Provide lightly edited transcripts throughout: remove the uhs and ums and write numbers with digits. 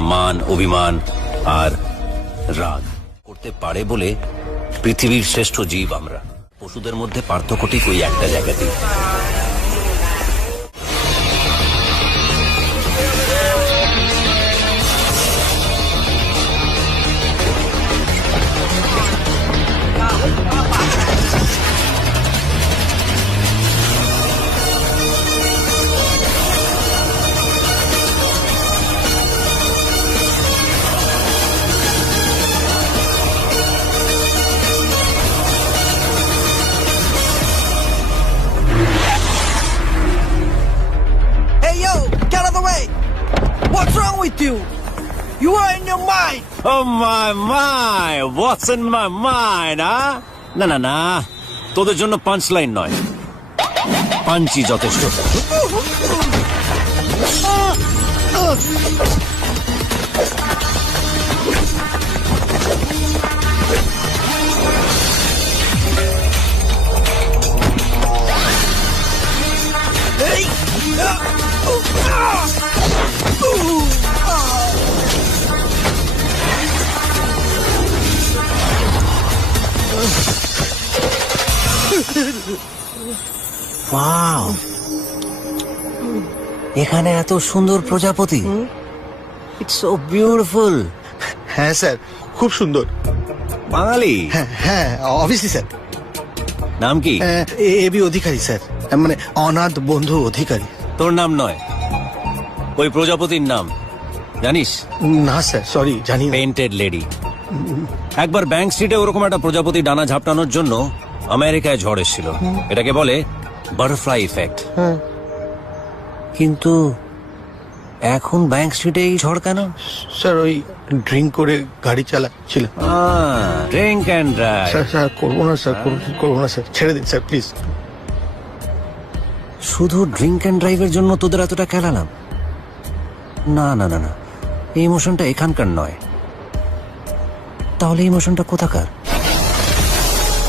মান, অভিমান আর রাগ করতে পারে বলে পৃথিবীর শ্রেষ্ঠ জীব আমরা। পশুদের মধ্যে পার্থক্যটি ওই একটা জায়গাতেই। What's wrong with you? You are in your mind. Oh my, what's in my mind, huh? না, তোদের জন্য পাঞ্চ লাইন নয়, পাঞ্চি যথেষ্ট। Wow! এখানে এত সুন্দর প্রজাপতি। It's so beautiful. হ্যাঁ স্যার, খুব সুন্দর। বাঙালি? হ্যাঁ অবশ্যই স্যার। নাম কি? এবি অধিকারী স্যার, মানে অনাথ বন্ধু অধিকারী। তোর নাম নয়, ওই প্রজাপতির নাম জানিস? না স্যার, সরি, জানি না। Painted lady. একবার ব্যাংক স্ট্রিটে ওরকম একটা প্রজাপতি ডানা ঝাপটানোর জন্য আমেরিকায় ঝড় এসেছিল। এটাকে বলে বাটারফ্লাই ইফেক্ট। কিন্তু এখন ব্যাংক স্ট্রিটে এই ঝড় কেন? স্যার ওই ড্রিঙ্ক করে গাড়ি চালাচ্ছিল। Drink and drive. স্যার করবো না স্যার, করবো না স্যার, ছেড়ে দিন স্যার প্লিজ। শুধু ড্রিঙ্ক অ্যান্ড ড্রাইভের জন্য তোদের এতটা খেলালাম? না, এই ইমোশনটা এখানকার নয়। তাহলে ইমোশনটা কোথাকার?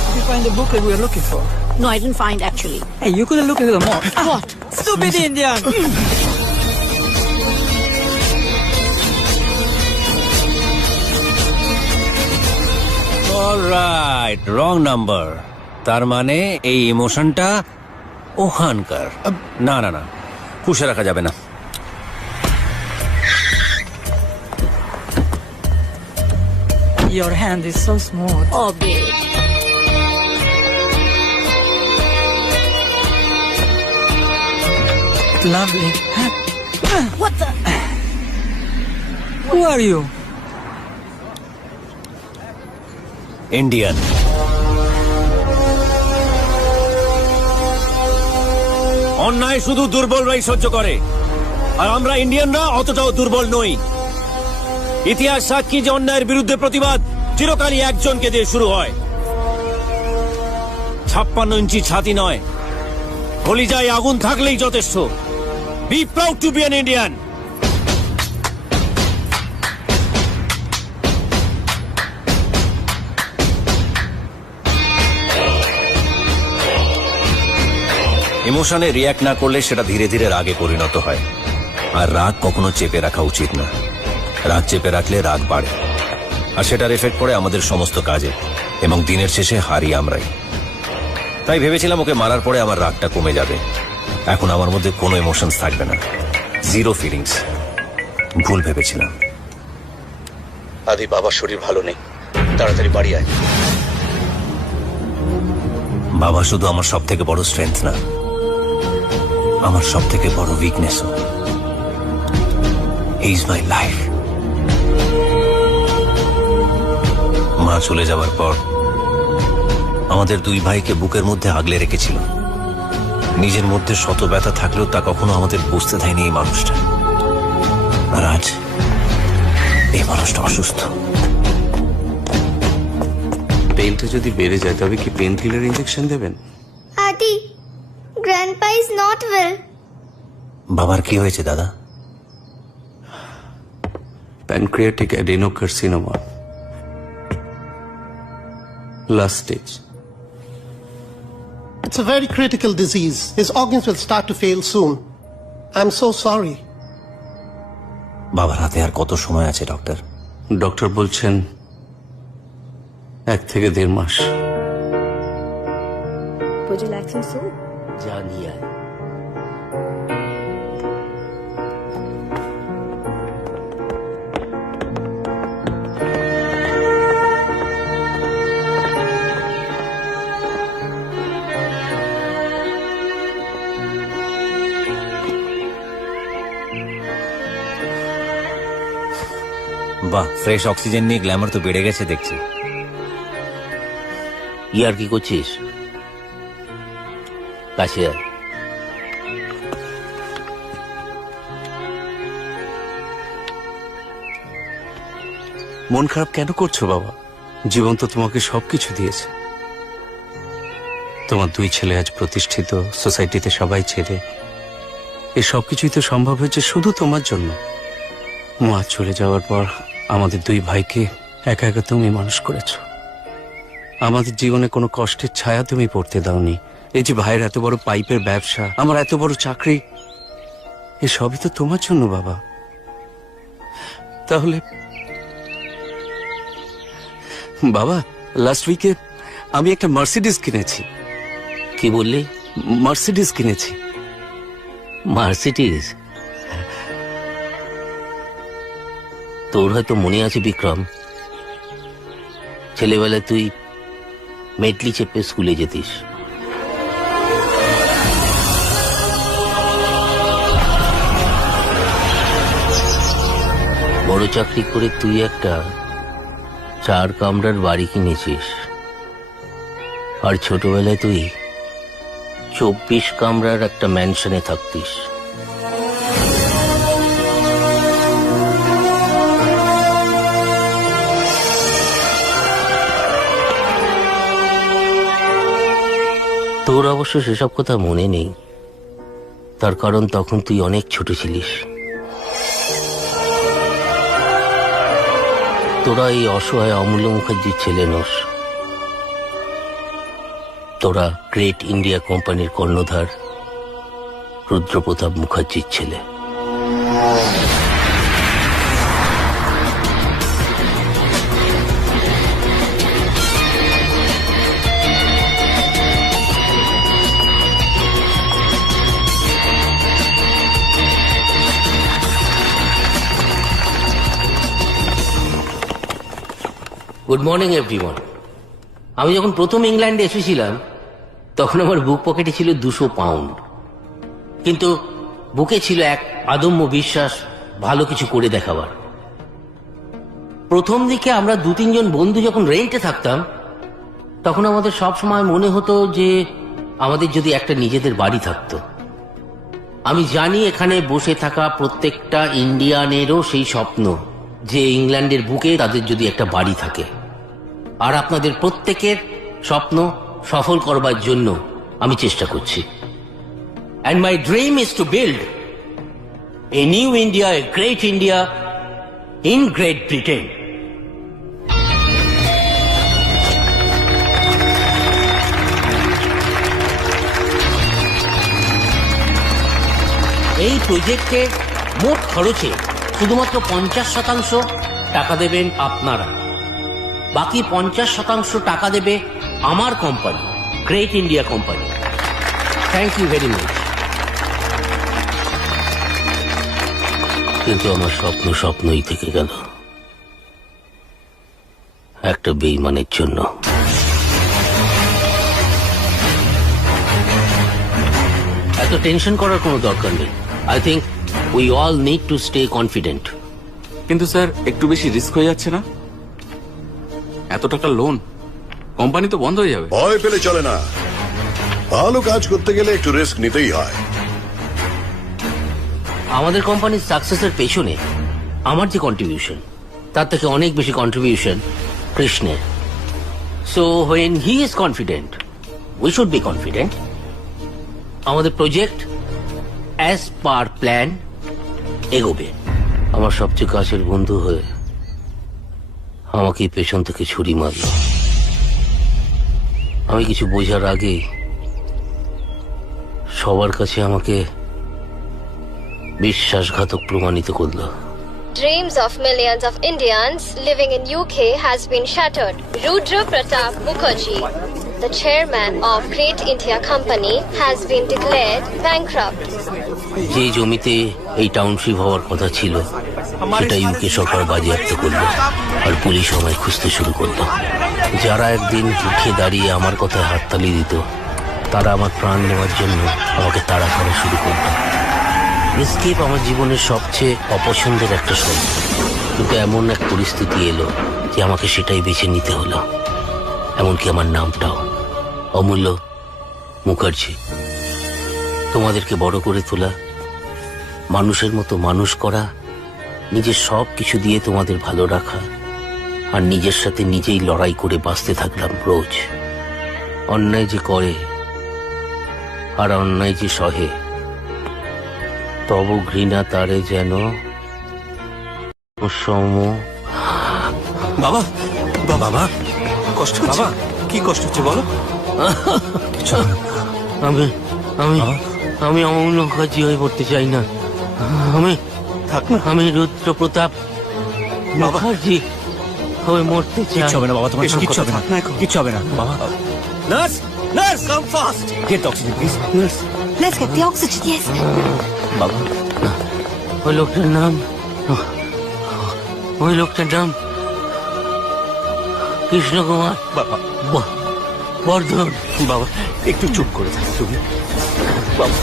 Did you find the book that we were looking for? No, I didn't find actually. Hey, you could have looked at the mall. What? Stupid Indian! Alright, wrong number. তার মানে এই ইমোশনটা ওখানকার। না, পুষে রাখা যাবে না। Your hand is so smooth. Oh, babe. Lovely. What the? Who are you? Indian. অন্যায় শুধু দুর্বলরাই সহ্য করে, আর আমরা ইন্ডিয়ানরা অতটাও দুর্বল নই। ইতিহাস সাক্ষী যে অন্যায়ের বিরুদ্ধে প্রতিবাদ চিরকালই একজনকে দিয়ে শুরু হয়। 56 ইঞ্চি ছাতি নয়, কলিজায় আগুন থাকলেই যথেষ্ট। Be proud to be an Indian. ইমোশনে রিয়্যাক্ট না করলে সেটা ধীরে ধীরে রাগে পরিণত হয়। আর রাগ কখনো চেপে রাখা উচিত না। রাগ চেপে রাখলে রাগ বাড়ে, আর সেটার এফেক্ট পড়ে আমাদের সমস্ত কাজে, এবং দিনের শেষে হারি আমরাই। তাই ভেবেছিলাম ওকে মারার পরে আমার রাগটা কমে যাবে। এখন আমার মধ্যে কোনো ইমোশনস থাকবে না, জিরো ফিলিংস। ভুল ভেবেছিলাম। আদি, বাবার শরীর ভালো নেই, তাড়াতাড়ি বাড়ি আয়। বাবা শুধু আমার সব থেকে বড় স্ট্রেংথ না, আমার সব থেকে বড় উইকনেসও। He is my life. মা চলে যাওয়ার পর আমাদের দুই ভাইকে বুকের মধ্যে আগলে রেখেছিল। নিজের মধ্যে শত ব্যথা থাকলেও তা কখনো আমাদের বুঝতে দেয়নি এই মানুষটা। আর আজ এই মানুষটা অসুস্থ। পেইনটা যদি বেড়ে যায় তবে কি পেন কিলার ইনজেকশন দেবেন? Adi, Grandpa is not well. বাবার কি হয়েছে দাদা? Pancreatic adenocarcinoma, last stage. It's a very critical disease. His organs will start to fail soon. I'm so sorry. বাবার হাতে আর কত সময় আছে ডক্টর? ডক্টর বলছেন 1 থেকে 1.5 মাস। Would you like some soup? যা নিয়ে আয়। বাহ, ফ্রেশ অক্সিজেন নিয়ে গ্ল্যামার তো বেড়ে গেছে দেখছি। ইয়ার কি করছিস? কাছে আয়। মন খারাপ কেন করছো বাবা? জীবন তো তোমাকে সবকিছু দিয়েছে। তোমার 2 ছেলে আজ প্রতিষ্ঠিত, সোসাইটিতে সবাই ছেলে। এই সবকিছুই তো সম্ভব হয়েছে শুধু তোমার জন্য। মা চলে যাওয়ার পর আমাদের 2 ভাইকে একা একা তুমি মানুষ করেছো। আমাদের জীবনে কোনো কষ্টের ছায়া তুমি পড়তে দাওনি। এই যে ভাইয়ের এত বড় পাইপের ব্যবসা, আমার এত বড় চাকরি, এ সবই তো তোমার জন্য বাবা। তাহলে বাবা, লাস্ট উইকে আমি একটা মার্সিডিজ কিনেছি। কি বললি? মার্সিডিজ কিনেছি। মার্সিডিজ? তোর হয়তো মনে আছে বিক্রম, ছেলেবেলায় তুই মেটলি চেপে স্কুলে যেতিস। বড় চাকরি করে তুই একটা 4 কামরার বাড়ি কিনেছিস, আর ছোটবেলায় তুই 24 কামরার একটা ম্যানশনে থাকতিস। তোর অবশ্য সেসব কথা মনে নেই, তার কারণ তখন তুই অনেক ছোট ছিলিস। তোরা এই অসহায় অমূল্য মুখার্জির ছেলে নোস, তোরা গ্রেট ইন্ডিয়া কোম্পানির কর্ণধার রুদ্রপ্রতাপ মুখার্জির ছেলে। Good morning everyone. আমি যখন প্রথম ইংল্যান্ডে এসেছিলাম তখন আমার বুক পকেটে ছিল 200 পাউন্ড, কিন্তু বুকে ছিল এক আদম্য বিশ্বাস ভালো কিছু করে দেখাবার। প্রথম দিকে আমরা 2-3 জন বন্ধু যখন রেন্টে থাকতাম তখন আমাদের সব সময় মনে হতো যে আমাদের যদি একটা নিজেদের বাড়ি থাকতো। আমি জানি এখানে বসে থাকা প্রত্যেকটা ইন্ডিয়ানেরও সেই স্বপ্ন যে ইংল্যান্ডের বুকে তাদের যদি একটা বাড়ি থাকে, আর আপনাদের প্রত্যেকের স্বপ্ন সফল করবার জন্য আমি চেষ্টা করছি। And my dream is to build a new India, a great India in Great Britain. এই প্রজেক্টের মোট খরচে শুধুমাত্র 50% টাকা দেবেন আপনারা, বাকি 50% টাকা দেবে আমার company, great India company. Thank you very much. কিন্তু আমার স্বপ্ন স্বপ্নই থেকে গেল একটা বেঈমানের জন্য। এত টেনশন করার কোনো দরকার নেই। I think we all need to stay confident. কিন্তু স্যার একটু বেশি রিস্ক হয়ে যাচ্ছে না? এত টাকা লোন, কোম্পানি তো বন্ধ হয়ে যাবে। ভয় পেলে চলে না, ভালো কাজ করতে গেলে একটু রিস্ক নিতেই হয়। আমাদের কোম্পানির সাকসেসের পেছনে আমার যে কন্ট্রিবিউশন তার থেকে অনেক বেশি কন্ট্রিবিউশন কৃষ্ণের। So when he is confident we should be confident. আমাদের প্রজেক্ট অ্যাজ পার প্ল্যান এগোবে। আমার সবচেয়ে কাছের বন্ধু হয়ে আমাকে পেছন থেকে ছুরি মারল। আমি কিছু বোঝার আগেই সবার কাছে আমাকে বিশ্বাসঘাতক প্রমাণিত করল। Dreams of millions of Indians living in UK has been shattered. Rudra Pratap Mukherjee, the chairman of Great India Company, has been declared bankrupt. যে জমিতে এই টাউনশিপ হওয়ার কথা ছিল সেটা ইউকে সরকার বাজেয়াপ্ত করলো আর পুলিশ আমায় খুঁজতে শুরু করলো। যারা একদিন মুখে দাঁড়িয়ে আমার কথায় হাততালি দিত তারা আমার প্রাণ নেওয়ার জন্য আমাকে তাড়া করা শুরু করলো। এসকেপ আমার জীবনের সবচেয়ে অপছন্দের একটা শব্দ, কিন্তু এমন এক পরিস্থিতি এলো যে আমাকে সেটাই বেছে নিতে হলো। এমনকি আমার নামটাও অমূল্য মুখার্জি। তোমাদেরকে বড় করে তোলা, মানুষের মতো মানুষ করা, নিজের সব কিছু দিয়ে তোমাদের ভালো রাখা, আর নিজের সাথে নিজেই লড়াই করে বাঁচতে থাকলাম রোজ। অন্যায় যে করে আর অন্যায় যে সহে, তব ঘৃণা তারে যেন সম। বাবা বাবা কষ্ট বাবা, কি কষ্ট হচ্ছে বলো? আমি আমি আমি অমূল্য মুখার্জি হয়ে পড়তে চাই না। আমি থাক না, আমি রুদ্র প্রতাপ মুখার্জি হয়ে মরতে চাই। কিচ্ছু হবে না বাবা, তোমার কিচ্ছু হবে না, কিচ্ছু হবে না বাবা। Nurse, nurse, come fast, get oxygen please. Nurse, Let's get the oxygen. Yes. বাবা ওই লোকটার নাম কৃষ্ণ কুমার বাবা বর্ধন। বাবা একটু চুপ করে থাক তুমি বাবা।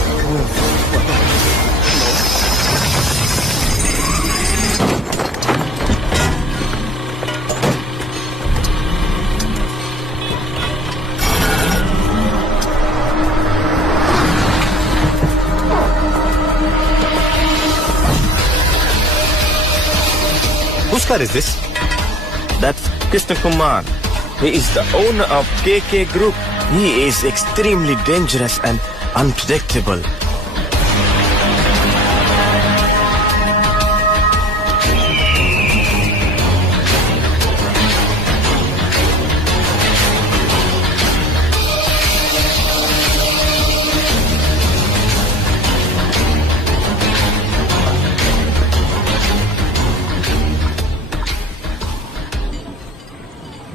Whose car is this? That's Krishna Kumar. He is the owner of KK Group. He is extremely dangerous and unpredictable.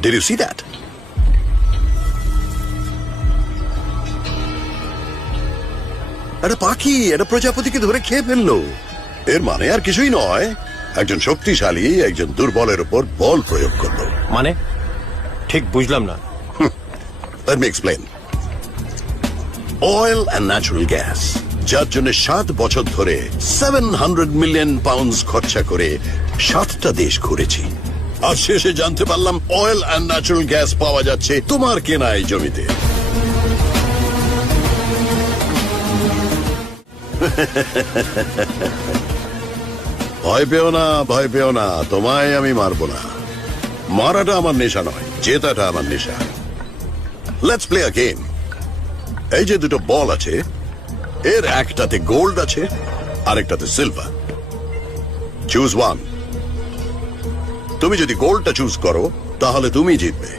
Did you see that? একটা পাখি একটা প্রজাপতিকে ধরে খেয়ে ফেললো। এর মানে আর কিছুই নয়, একজন শক্তিশালী একজন দুর্বলের উপর বল প্রয়োগ করলো। মানে ঠিক বুঝলাম না। Let me explain. Oil and natural gas, যার জন্য 7 বছর ধরে 700 মিলিয়ন পাউন্ড খরচা করে 7টা দেশ ঘুরেছি। আর শেষে জানতে পারলাম অয়েল অ্যান্ড ন্যাচারাল গ্যাস পাওয়া যাচ্ছে তোমার কেনা এই জমিতে। ভয় পেও না, ভয় পেও না, তোমায় আমি মারবো না। মারাটা আমার নেশা নয়, জেতাটা আমার নেশা। Let's play a game. এই যে দুটো বল আছে, এর একটাতে গোল্ড আছে আরেকটাতে সিলভার। Choose one. তুমি যদি গোল্ডটা চুজ করো তাহলে তুমি জিতবে।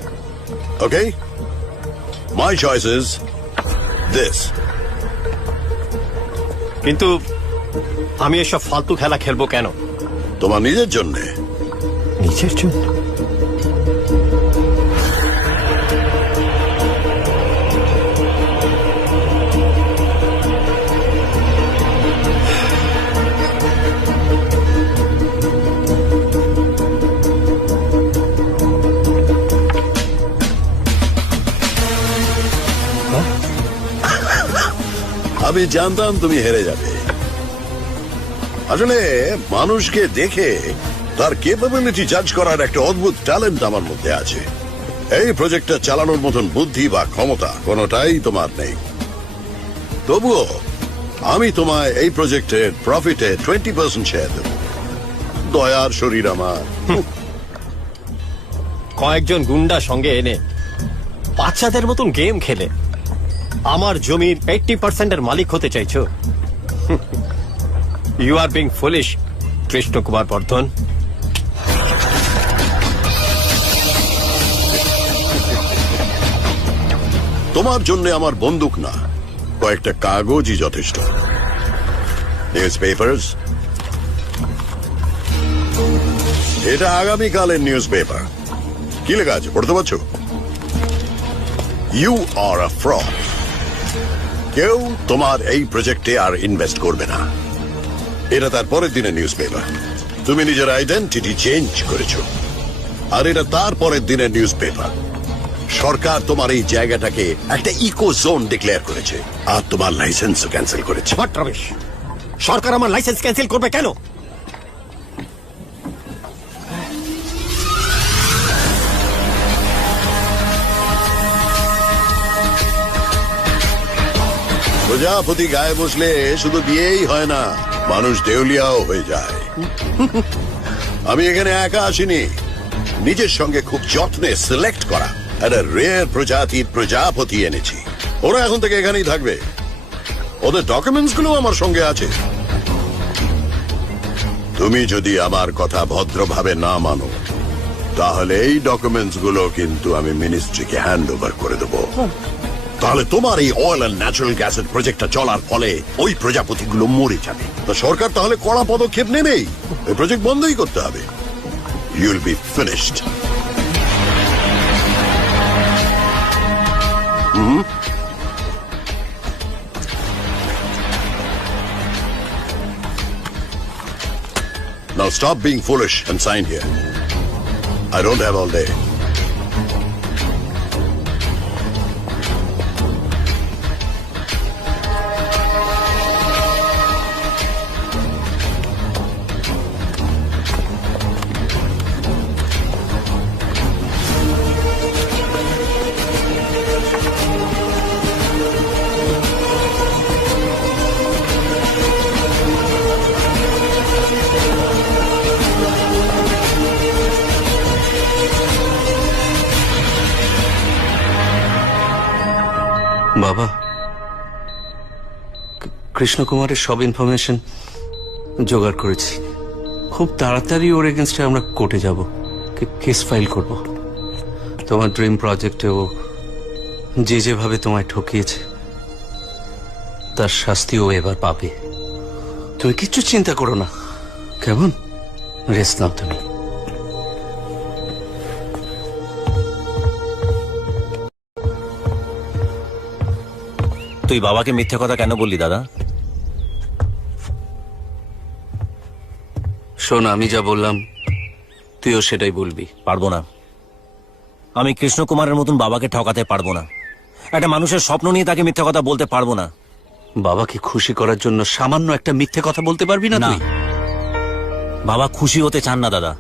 ওকে, মাই চয়েস ইজ দিস। কিন্তু আমি এসব ফালতু খেলা খেলবো কেন? তোমার নিজের জন্যে। নিজের জন্য? আমি জানতাম তুমি হেরে যাবে। আসলে মানুষকে দেখে তার ক্যাপাবিলিটি জাজ করার একটা অদ্ভুত ট্যালেন্ট আমার মধ্যে আছে। এই প্রজেক্টটা চালানোর মতন বুদ্ধি বা ক্ষমতা কোনোটাই তোমার নেই। তবুও আমি তোমায় এই প্রজেক্টের প্রফিটে 20% শেয়ার দেব। দয়ার শরীর আমার। কয়েকজন গুন্ডা সঙ্গে এনে বাচ্চাদের মতন গেম খেলে আমার জমির 80% এর মালিক হতে চাইছো? You are being foolish Krishna Kumar Bardhan. তোমার জন্য আমার বন্দুক না, কয়েকটা কাগজই যথেষ্ট। নিউজ পেপার্স, এটা আগামীকালের নিউজ পেপার। কি লেখা আছে পড়তে পারছো? You are a fraud. কেউ তোমার এই প্রজেক্টে আর ইনভেস্ট করবে না। এটা তার পরের দিনের নিউজ পেপার। তুমি নিজের আইডেন্টিটি চেঞ্জ করেছো। আর এটা তার পরের দিনের নিউজ পেপার। সরকার তোমার এই জায়গাটাকে একটা ইকো জোন ডিক্লেয়ার করেছে আর তোমার লাইসেন্সও ক্যান্সেল করেছে। রমেশ, সরকার আমার লাইসেন্স ক্যান্সেল করবে কেন? প্রজাপতি গায়ে বসলে শুধু বিয়েই হয় না, মানুষ দেউলিয়াও হয়ে যায়। আমি এখানে একা আসিনি, নিজের সঙ্গে খুব যত্নে সিলেক্ট করা একটা রেয়ার প্রজাতির প্রজাপতি এনেছি। ওরা এখন থেকে এখানেই থাকবে। ওদের ডকুমেন্টস গুলো আমার সঙ্গে আছে। তুমি যদি আমার কথা ভদ্রভাবে না মানো, তাহলে এই ডকুমেন্টস গুলো কিন্তু আমি মিনিস্ট্রিকে হ্যান্ড ওভার করে দেবো। তাহলে তোমার এই অয়েল অ্যান্ড ন্যাচারাল গ্যাসের প্রজেক্টটা চলার ফলে ওই প্রজাপতিগুলো মরে যাবে। তো সরকার তাহলে কড়া পদক্ষেপ নেবেই, এই প্রজেক্ট বন্ধই করতে হবে। You'll be finished. Now stop being foolish and sign here. I don't have all day. বাবা, কৃষ্ণ কুমারের সব ইনফরমেশন জোগাড় করেছি। খুব তাড়াতাড়ি ওর এগেনস্টে আমরা কোর্টে যাব, কেস ফাইল করব। তোমার ড্রিম প্রজেক্টে ও যেভাবে তোমায় ঠকিয়েছে তার শাস্তিও এবার পাবে। তুমি কিচ্ছু চিন্তা করো না, কেমন? রেস্ট নাও তুমি। তুই বাবাকে মিথ্যে কথা কেন বললি দাদা? শোন, আমি যা বললাম তুইও সেটাই বলবি। পারবো না। আমি কৃষ্ণ কুমারের মতন বাবাকে ঠকাতে পারবো না। একটা মানুষের স্বপ্ন নিয়ে তাকে মিথ্যে কথা বলতে পারবো না। বাবাকে খুশি করার জন্য সামান্য একটা মিথ্যে কথা বলতে পারবি না তুই? বাবা খুশি হতে চান না দাদা,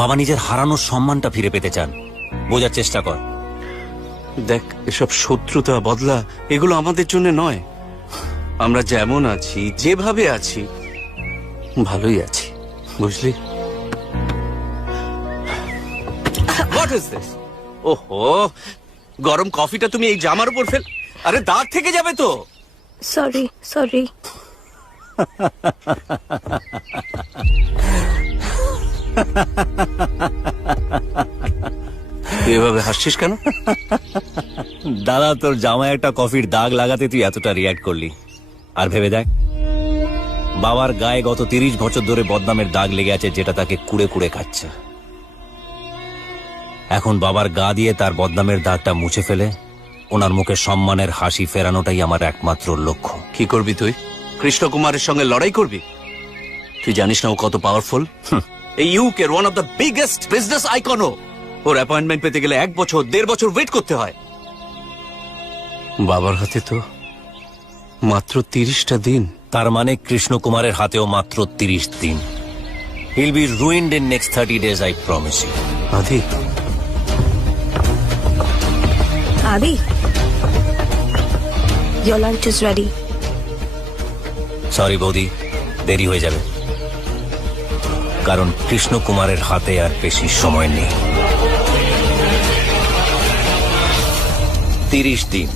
বাবা নিজের হারানোর সম্মানটা ফিরে পেতে চান। বোঝার চেষ্টা কর। দেখ, এসব শত্রুতা বদলা এগুলো আমাদের জন্য নয়। আমরা যেমন আছি, যেভাবে আছি, ভালোই আছি, বুঝলি? What is this? ওহো, গরম কফিটা তুমি এই জামার উপর ফেল। আরে দাঁত থেকে যাবে তো। Sorry sorry. তুই এভাবে হাসছিস কেন? দাদা, তোর জামায় একটা কফির দাগ লাগাতে তুই এতটা রিয়াক্ট করলি। আর ভেবে দেখ, বাবার গায়ে গত 30 বছর ধরে বদনামের দাগ লেগে আছে, যেটা তাকে কুড়ে কুড়ে খাচ্ছে। এখন বাবার গা দিয়ে তার বদনামের দাগটা মুছে ফেলে ওনার মুখে সম্মানের হাসি ফেরানোটাই আমার একমাত্র লক্ষ্য। কি করবি তুই? কৃষ্ণ কুমারের সঙ্গে লড়াই করবি? তুই জানিস না ও কত পাওয়ারফুল? এই ইউকের one of the biggest business আইকনও। ওর অ্যাপয়েন্টমেন্ট পেতে গেলে 1 বছর 1.5 বছর ওয়েট করতে হয়। বাবার হাতে তো মাত্র 30টা দিন। তার মানে কৃষ্ণ কুমারের হাতেও মাত্র 30 দিন। He'll be ruined in next 30 days, I promise you. আদি, Adi, your lunch is ready. Sorry বৌদি, দেরি হয়ে যাবে, কারণ কৃষ্ণ কুমারের হাতে আর বেশি সময় নেই। 30 দিন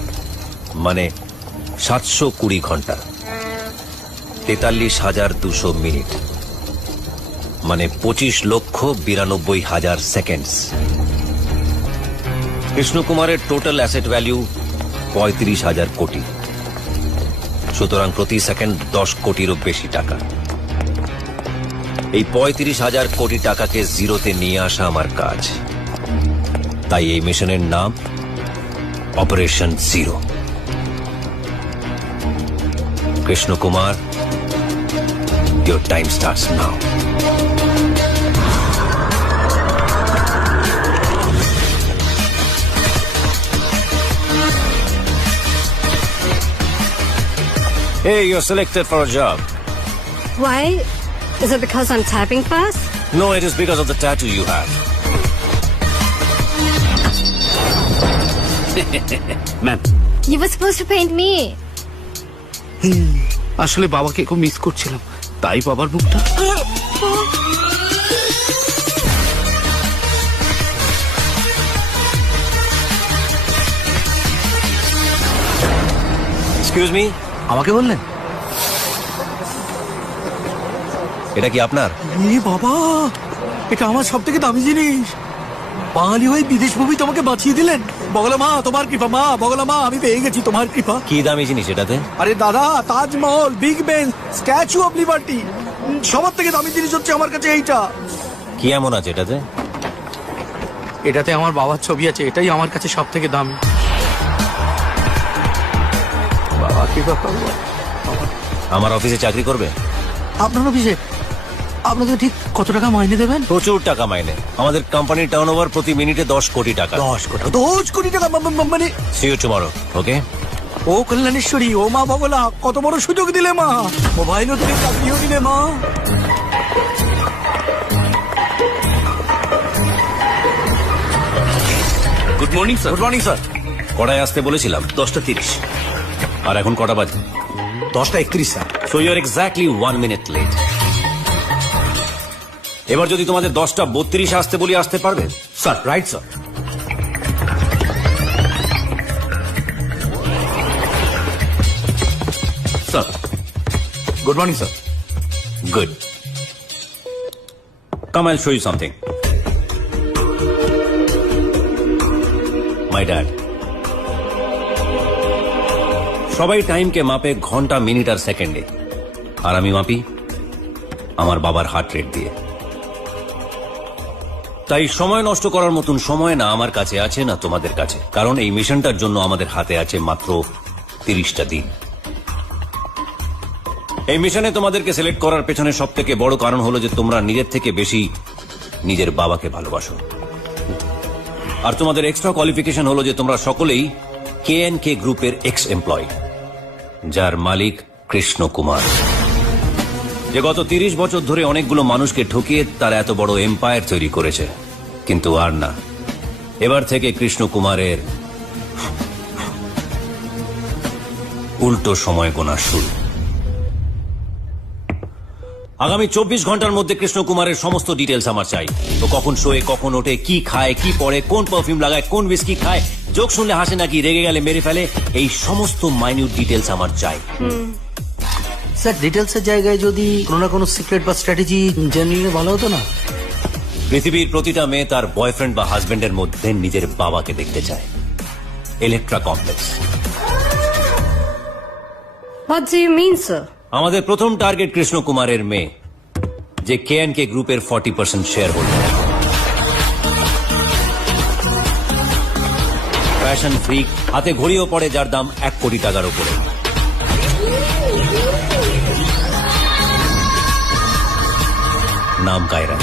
মানে 720 ঘন্টা, 43,200 মিনিট, মানে 25,92,000 সেকেন্ডস। কৃষ্ণ কুমারের টোটাল অ্যাসেট ভ্যালু 35,000 কোটি। সুতরাং প্রতি সেকেন্ড 10 কোটিরও বেশি টাকা। এই 35,000 কোটি টাকাকে জিরোতে নিয়ে আসা আমার কাজ। তাই এই মিশনের নাম operation zero. Krishna Kumar, your time starts now. Hey, you're selected for a job. Why? Is it because I'm typing fast? No, it is because of the tattoo you have. Ma'am, You were supposed to paint me. আসলে বাবাকে খুব miss করছিলাম, তাই বাবার মুখটা। Excuse me, আমাকে বললেন? এটা কি আপনার? এ বাবা, এটা আমার সব থেকে দামি জিনিস। বাঙালি হয়ে বিদেশ ভূমি তোমাকে বাঁচিয়ে দিলেন। বগলা মা, তোমার কৃপা মা, বগলা মা, আমি পেয়ে গেছি তোমার কৃপা। কি দামি জিনিস এটাতে? আরে দাদা, Taj Mahal, big Ben, statue of liberty, সবার থেকে দামি জিনিস হচ্ছে আমার কাছে এইটা। কি এমন আছে এটাতে? এটাতে আমার বাবার ছবি আছে, এটাই আমার কাছে সব থেকে দামি। বাবা কৃপা করবো। আমার অফিসে চাকরি করবে? আপনার অফিসে আপনাকে ঠিক কত টাকা মাইনে দেবেন? প্রচুর টাকা মাইনে। আমাদের কোম্পানির টার্নওভার প্রতি মিনিটে 10 কোটি টাকা। 10 কোটি টাকা মানে? See you tomorrow, okay? ও কল্যাণেশ্বরী, ও মা বগলা, কত বড় সুযোগ দিলে মা। মোবাইলও দিলে, চাকরিও দিলে মা। Good morning sir. Good morning sir. কটায় আসতে বলেছিলাম? 10:30। আর এখন কটা বাজে? 10:31 sir. So you're exactly 1 minute late. এবার যদি তোমাদের 10:32 আসতে বলি, আসতে পারবে? Sir, right sir. Sir, good morning sir. Good. Come, I'll show you something. My dad. সবাই টাইমকে মাপে ঘন্টা, মিনিট আর সেকেন্ডে, আর আমি মাপি আমার বাবার হার্ট রেট দিয়ে। তাই সময় নষ্ট করার মতন সময় না আমার কাছে আছে, না তোমাদের কাছে, কারণ এই মিশনটার জন্য আমাদের হাতে আছে মাত্র 30টা দিন। এই মিশনে তোমাদেরকে সিলেক্ট করার পেছনে সব থেকে বড় কারণ হলো যে তোমরা নিজের থেকে বেশি নিজের বাবাকে ভালোবাসো। আর তোমাদের এক্সট্রা কোয়ালিফিকেশন হলো যে তোমরা সকলেই KNK গ্রুপের এক্স এমপ্লয়ি, যার মালিক কৃষ্ণ কুমার, যে গত 30 বছর ধরে অনেকগুলো মানুষকে ঠকিয়ে তার এত বড় এম্পায়ার তৈরি করেছে। কিন্তু আর না, এবার থেকে কৃষ্ণ কুমারের উল্টো সময় গোনা শুরু। আগামী 24 ঘন্টার মধ্যে কৃষ্ণ কুমারের সমস্ত ডিটেলস আমার চাই। তো কখন শোয়ে, কখন ওঠে, কি খায়, কি পরে, কোন পারফিউম লাগায়, কোন বিস্কি খায়, জোক শুনলে হাসে নাকি রেগে গেলে মেরে ফেলে, এই সমস্ত মাইনিউট ডিটেলস আমার চাই। স্যার, ডিটেলসের জায়গায় যদি কোনো না কোনো সিক্রেট বা স্ট্র্যাটেজি জেনে নিলে ভালো হতো না? পৃথিবীর প্রতিটা মেয়ে তার বয়ফ্রেন্ড বা হাজবেন্ডের মধ্যে নিজের বাবাকে দেখতে চায়। Electra complex. What do you mean, sir? আমাদের প্রথম টার্গেট কৃষ্ণ কুমারের মেয়ে, যে KNK গ্রুপের 40% শেয়ার হোল্ডার। ফ্যাশন ফ্রিক, হাতে ঘড়িও পড়ে যার দাম 1 কোটি টাকার উপরে। নাম Kiara.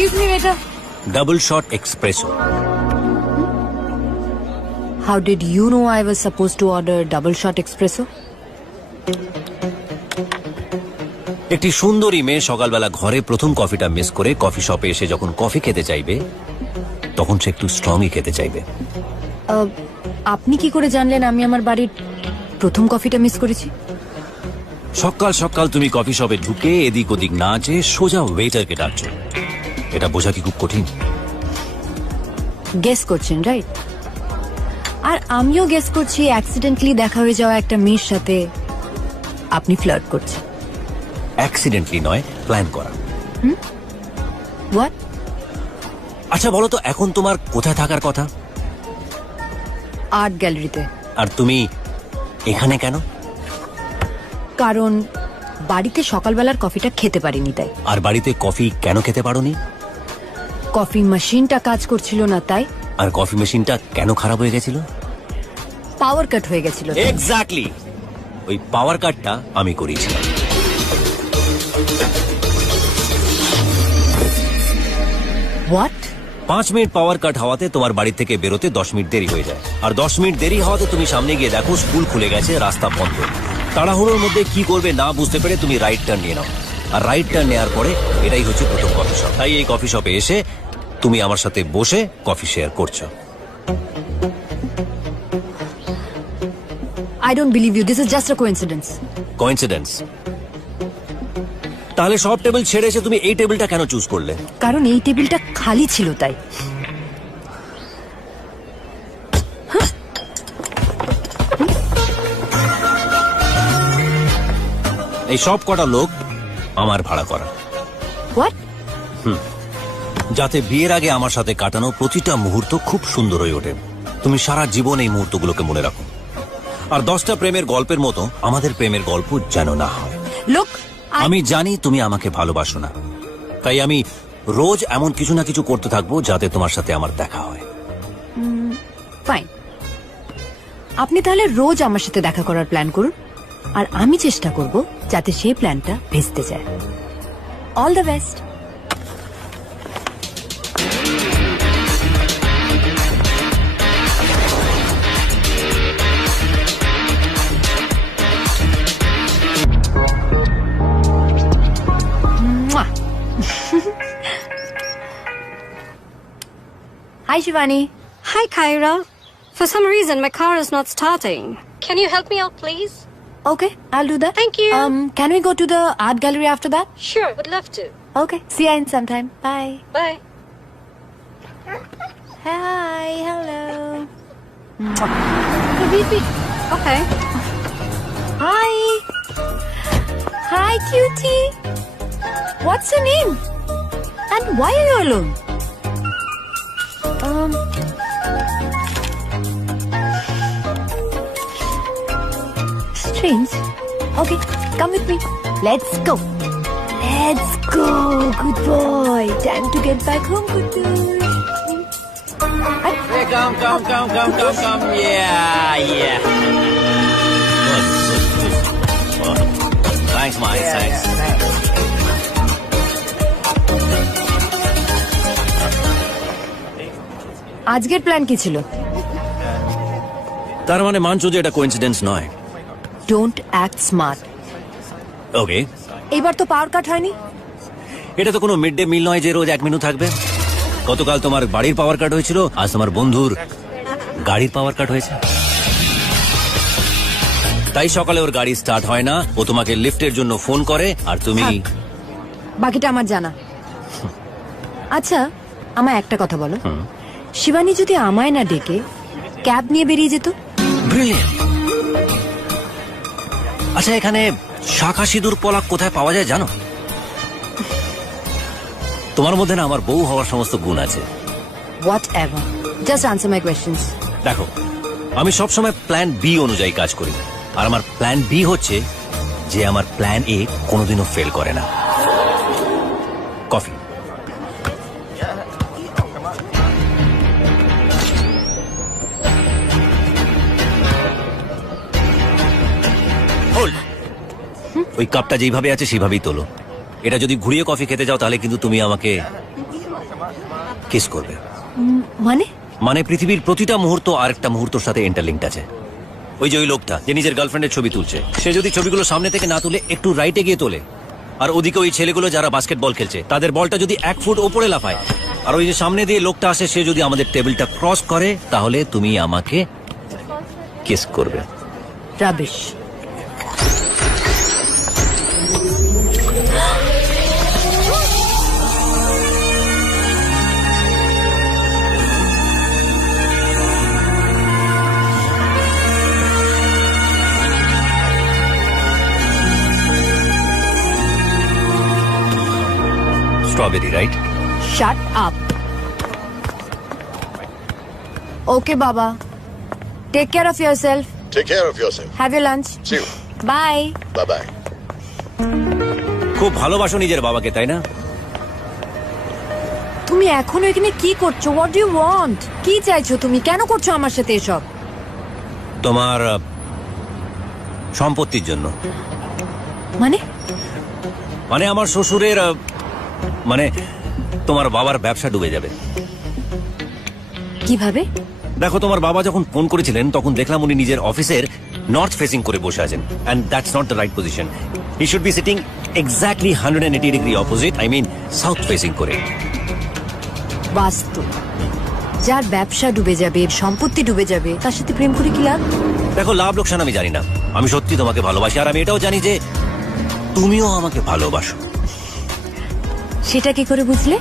Excuse me, waiter. Double shot espresso. How did you know I was supposed to order double shot espresso? একটি সুন্দরী মেয়ে সকালবেলা ঘরে প্রথম কফিটা মিস করে কফি শপে এসে যখন কফি খেতে চাইবে, তখন সে একটু স্ট্রংই খেতে চাইবে। আপনি কি করে জানলেন আমি আমার বাড়ির প্রথম কফিটা মিস করেছি। সকাল সকাল তুমি কফি শপে ঢুকে এদিক ওদিক না চেয়ে সোজা ওয়েটারকে ডাকছো, এটা বোঝা কি খুব কঠিন? গেস করছেন রাইট? আর আমিও গেস করছি অ্যাক্সিডেন্টলি দেখা হয়ে যাওয়া একটা মেয়ের সাথে আপনি ফ্লার্ট করছেন। অ্যাক্সিডেন্টলি নয়, প্ল্যান করা। হোয়াট? আচ্ছা বলো তো, এখন তোমার কোথায় থাকার কথা? আর্ট গ্যালারিতে। আর তুমি এখানে কেন? কারণ বাড়িতে সকালবেলার কফিটা খেতে পারিনি তাই। আর বাড়িতে কফি কেন খেতে পারোনি? কফি মেশিনটা কাজ করছিল না তাই। আর কফি মেশিনটা কেন খারাপ হয়ে গেছিল? পাওয়ার কাট হয়ে গেছিল। এক্স্যাক্টলি, ওই পাওয়ার কাটটা আমি করিয়েছিলাম। হোয়াট? 5 মিনিট পাওয়ার কাট হওয়াতে তোমার বাড়ি থেকে বেরোতে 10 মিনিট দেরি হয়ে যায়। আর 10 মিনিট দেরি হওয়াতে তুমি সামনে গিয়ে দেখো স্কুল খুলে গেছে, রাস্তা বন্ধ। তাড়াহুড়োর মধ্যে কি করবে না বুঝতে পেরে তুমি রাইট টার্ন নিয়ে নাও। আর রাইট টার্ন নেওয়ার পরে এটাই হচ্ছে প্রথম কফি শপ। তাই এই কফি শপে এসে তুমি আমার সাথে বসে কফি শেয়ার করছো। I don't believe you. This is just a coincidence. Coincidence? তাহলে সব টেবিল ছেড়ে এসে তুমি এই টেবিলটা কেন চুজ করলে? কারণ এই টেবিলটা খালি ছিল তাই। এই সব কটা লোক আমার ভাড়া করা। হোয়াট? যাতে বিয়ের আগে আমার সাথে কাটানো প্রতিটা মুহূর্ত খুব সুন্দর হয়ে ওঠে। তুমি সারা জীবন এই মুহূর্তগুলোকে মনে রাখো। আর 10টা প্রেমের গল্পের মতো আমাদের প্রেমের গল্প যেন না হয়। লোক, আমি জানি তুমি আমাকে ভালোবাসো না, তাই আমি রোজ এমন কিছু না কিছু করতে থাকবো যাতে তোমার সাথে আমার দেখা হয়। ফাইন, আপনি তাহলে রোজ আমার সাথে দেখা করার প্ল্যান করুন, আর আমি চেষ্টা করব যাতে সেই প্ল্যানটা ভেস্তে যায়। All the best. Hi, Shivani. Hi, Kyra. For some reason, my car is not starting. Can you help me out, please? Okay, I'll do that. Thank you. Can we go to the art gallery after that? Sure, would love to. Okay, see you in some time. Bye. Bye. Hi, hello. Wait. Okay. Hi. Hi, cutie. What's your name? And why are you alone? Strange. Okay, come with me. Let's go. Let's go. Good boy. Time to get back home, Kutu. Hey, come. Yeah. Good. Thanks, Mike. Thanks. আজকের plan কি ছিল? তার মানে মানছো যে এটা coincidence নয়? Don't act smart. ওকে, এবার তো পাওয়ার কাট হয়নি। এটা তো কোনো মিড ডে মিল নয় যে রোজ 1 মিনিট থাকবে। গতকাল তোমার বাড়ির পাওয়ার কাট হয়েছিল, আজ তোমার বন্ধুর গাড়ির পাওয়ার কাট হয়েছে। তাই সকালে ওর গাড়ি স্টার্ট হয় না, ও তোমাকে লিফটের জন্য ফোন করে, আর তুমি বাকিটা আমার জানা। আচ্ছা, আমায় একটা কথা বলো, শিবানী যদি আমায় না ডেকে ক্যাব নিয়ে বেরিয়ে যেত? ব্রিলিয়ান্ট। আচ্ছা, এখানে শাখা সিঁদুর পলাক কোথায় পাওয়া যায় জানো? তোমার মধ্যে না আমার বউ হওয়ার সমস্ত গুণ আছে। What ever, just answer my questions. দেখো, আমি সবসময় প্ল্যান বি অনুযায়ী কাজ করি, আর আমার প্ল্যান বি হচ্ছে যে আমার প্ল্যান এ কোনোদিনও ফেল করে না। কফি। ওই কাপটা যেইভাবে আছে সেভাবেই তোলো। এটা যদি ঘুরিয়ে কফি খেতে যাও তাহলে কিন্তু তুমি আমাকে কিস করবে। মানে পৃথিবীর প্রতিটা মুহূর্ত আরেকটা মুহূর্তের সাথে ইন্টারলিঙ্কড আছে। ওই যে ওই লোকটা যে নিজের গার্লফ্রেন্ডের ছবি তুলছে, সে যদি ছবিগুলো সামনে থেকে না তুলে একটু রাইটে গিয়ে তোলে, আর ওদিকে ওই ছেলেগুলো যারা বাস্কেটবল খেলছে তাদের বলটা যদি 1 ফুট ওপরে লাফায়, আর ওই যে সামনে দিয়ে লোকটা আসে সে যদি আমাদের টেবিলটা ক্রস করে, তাহলে তুমি আমাকে কিস করবে। Rubbish. Strawberry, right? Shut up. Okay বাবা, take care of yourself, take care of yourself, have you lunch, see you, bye. Bye bye. খুব ভালোবাসো নিজের বাবাকে, তাই না? তুমি এখনো এখানে কি করছো? What do you want? কি চাইছো তুমি? কেন করছো আমার সাথে এসব? তোমার সম্পত্তির জন্য। মানে মানে আমার শ্বশুরের মানে তোমার বাবার ব্যবসা ডুবে যাবে। কিভাবে? দেখো, তোমার বাবা যখন ফোন করেছিলেন তখন দেখলাম উনি নিজের অফিসের নর্থ ফেসিং করে বসে আছেন, and that's not the right position. He should be sitting exactly 180 degree opposite, I mean south facing করে। বাস্তু, যার ব্যবসা ডুবে যাবে, সম্পত্তি ডুবে যাবে, তার সাথে প্রেম করে কি লাভ? দেখো, লাভ লোকসান আমি জানি না, আমি সত্যি তোমাকে ভালোবাসি, আর আমি এটাও জানি যে তুমিও আমাকে ভালোবাসো। সেটা কি করে বুঝলে?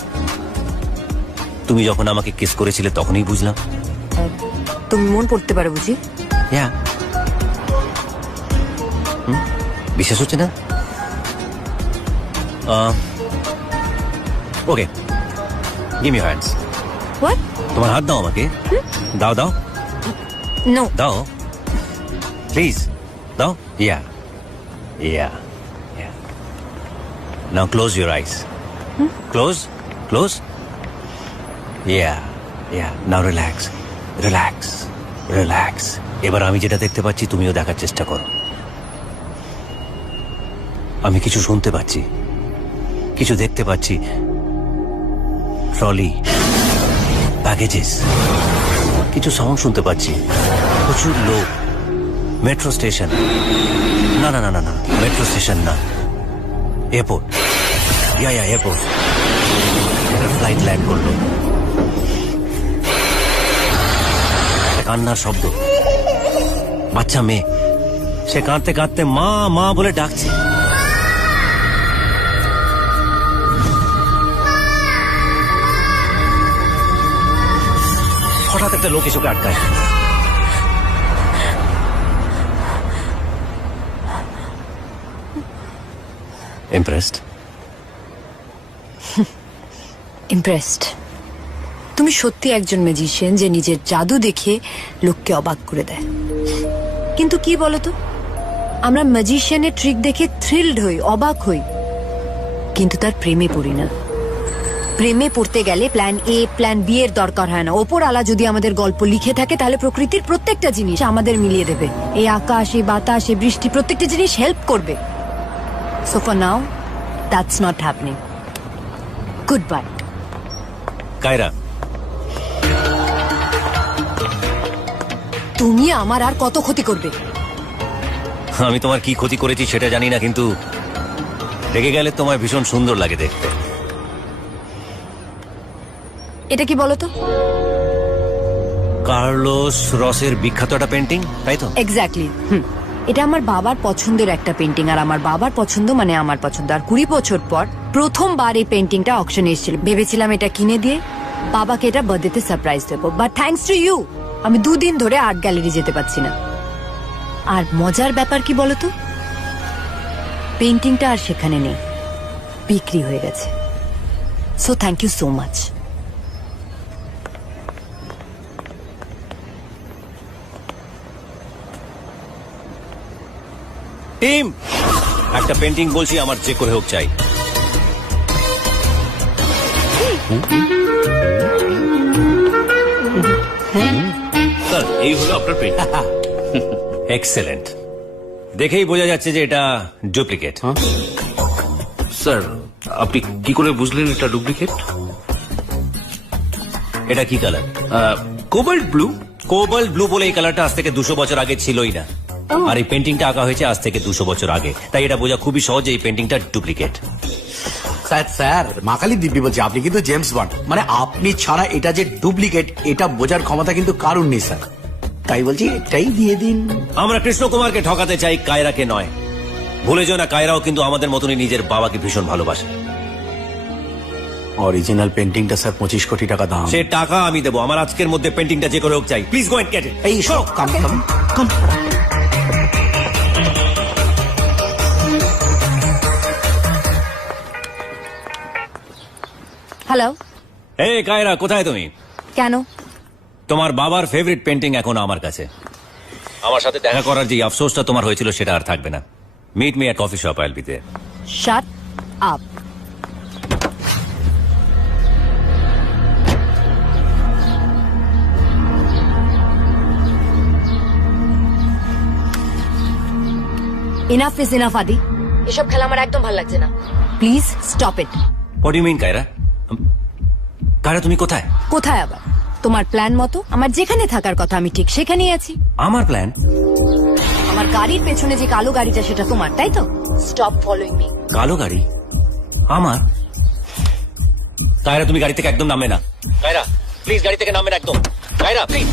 তুমি যখন আমাকে কিস করেছিলে তখনই বুঝলাম। তুমি মন পড়তে পারো বুঝি? হ্যাঁ। বিশ্বাস হচ্ছে না? ওকে, গিভ মি হ্যান্ডস। হোয়াট? তোমার হাত দাও আমাকে। দাও দাও নো। দাও প্লিজ, দাও। Yeah yeah yeah. Now close your eyes. Close close. Yeah yeah. Now relax relax relax. এবার আমি যেটা দেখতে পাচ্ছি তুমিও দেখার চেষ্টা করো। আমি কিছু শুনতে পাচ্ছি, কিছু দেখতে পাচ্ছি। ট্রলি, প্যাকেজেস, কিছু সাউন্ড শুনতে পাচ্ছি, প্রচুর লোক। মেট্রো স্টেশন, না না না না না, মেট্রো স্টেশন না, এয়ারপোর্ট। ইয়া ইয়া, এয়ারপোর্ট। ফ্লাইট ল্যান্ড করলো। কান্নার শব্দ, বাচ্চা মেয়ে, সে কাঁদতে কাঁদতে মা মা বলে ডাকছে। হঠাৎ একটা লোক এসে ওকে আটকায়। ইমপ্রেসড? ইমপ্রেসড। তুমি সত্যি একজন ম্যাজিশিয়ান যে নিজের জাদু দেখে লোককে অবাক করে দেয়। কিন্তু কি বলতো, আমরা ম্যাজিশিয়ানের ট্রিক দেখে থ্রিলড হই, অবাক হই, কিন্তু তার প্রেমে পড়ি না। প্রেমে পড়তে গেলে প্ল্যান এ প্ল্যান বি এর দরকার হয় না। ওপর আলা যদি আমাদের গল্প লিখে থাকে তাহলে প্রকৃতির প্রত্যেকটা জিনিস আমাদের মিলিয়ে দেবে। এই আকাশ, এই বাতাস, এই বৃষ্টি, প্রত্যেকটা জিনিস হেল্প করবে। So for now that's not happening. Good bye. Kiara, তুমি আমার আর কত ক্ষতি করবে? আমি তোমার কি ক্ষতি করেছি সেটা জানি না, কিন্তু রেগে গেলে তোমায় ভীষণ সুন্দর লাগে দেখতে। এটা কি বলতো? কার্লোস রসের বিখ্যাত একটা পেন্টিং, তাই তো? এক্স্যাক্টলি। এটা আমার বাবার পছন্দের একটা পেন্টিং, আর আমার বাবার পছন্দ মানে আমার পছন্দ। আর 20 বছর পর প্রথমবার এই পেন্টিংটা অকশনে এসেছিল। ভেবেছিলাম এটা কিনে দিয়ে বাবাকে এটা বার্থডেতে সারপ্রাইজ দেবো, বাট থ্যাঙ্কস টু ইউ আমি 2 দিন ধরে আর্ট গ্যালারি যেতে পারছি না। আর মজার ব্যাপার কি বলতো, পেন্টিংটা আর সেখানে নেই, বিক্রি হয়ে গেছে। So thank you so much. Team, একটা পেন্টিং বলছি আমার যে করে হোক চাই। স্যার, এই হলো আপনার পেন্টিং। এক্সেলেন্ট। দেখেই বোঝা যাচ্ছে যে এটা ডুপ্লিকেট। স্যার, আপনি কি করে বুঝলেন এটা ডুপ্লিকেট? এটা কি colour? Cobalt blue. Cobalt blue বলে এই কালারটা আজ থেকে 200 বছর আগে ছিলই না। আর এই পেন্টিংটা আঁকা হয়েছে আজ থেকে 200 বছর আগে, তাই এটা বোঝা খুবই সহজ এই পেন্টিংটা ডুপ্লিকেট। স্যার মা কালী দিব্যি বলছি, আপনি কিন্তু জেমস বন্ড। মানে আপনি ছাড়া এটা যে ডুপ্লিকেট এটা বোঝার ক্ষমতা কিন্তু কারুর নেই স্যার। তাই বলছি এটাই দিয়ে দিন। আমরা কৃষ্ণ কুমারকে ঠকাতে চাই, কায়রাকে নয়। ভুলে যেও না, কায়রাও কিন্তু আমাদের মতনই নিজের বাবাকে ভীষণ ভালোবাসে। অরিজিনাল পেন্টিংটা স্যার 25 কোটি টাকা দাম। সে টাকা আমি দেবো, আমার আজকের মধ্যে পেন্টিংটা যে করে হোক চাই। Please go and get it. এই সব কাম কাম কাম। হ্যালো, এই কায়রা, কোথায় তুমি? কেন? তোমার বাবার ফেভারিট পেন্টিং এখন আমার কাছে। আমার সাথে দেখা করার যে আফসোসটা তোমার হয়েছিল সেটা আর থাকবে না। Meet me at coffee shop, I'll be there. Shut up. Enough is enough Adi, এসব খেলা আমার একদম ভালো লাগছে না। Please stop it. What do you mean Kaira? Kaira তুমি কোথায়? কোথায় আবার? তোমার প্ল্যান মতো আমার যেখানে থাকার কথা আমি ঠিক সেখানেই আছি। আমার প্ল্যান? আমার গাড়ির পেছনে যে কালো গাড়িটা সেটা তোমার, তাই তো? Stop following me. কালো গাড়ি আমার? কায়রা তুমি গাড়ি থেকে একদম নামবে না। কায়রা প্লিজ গাড়ি থেকে নামবে না একদম। Kiara please.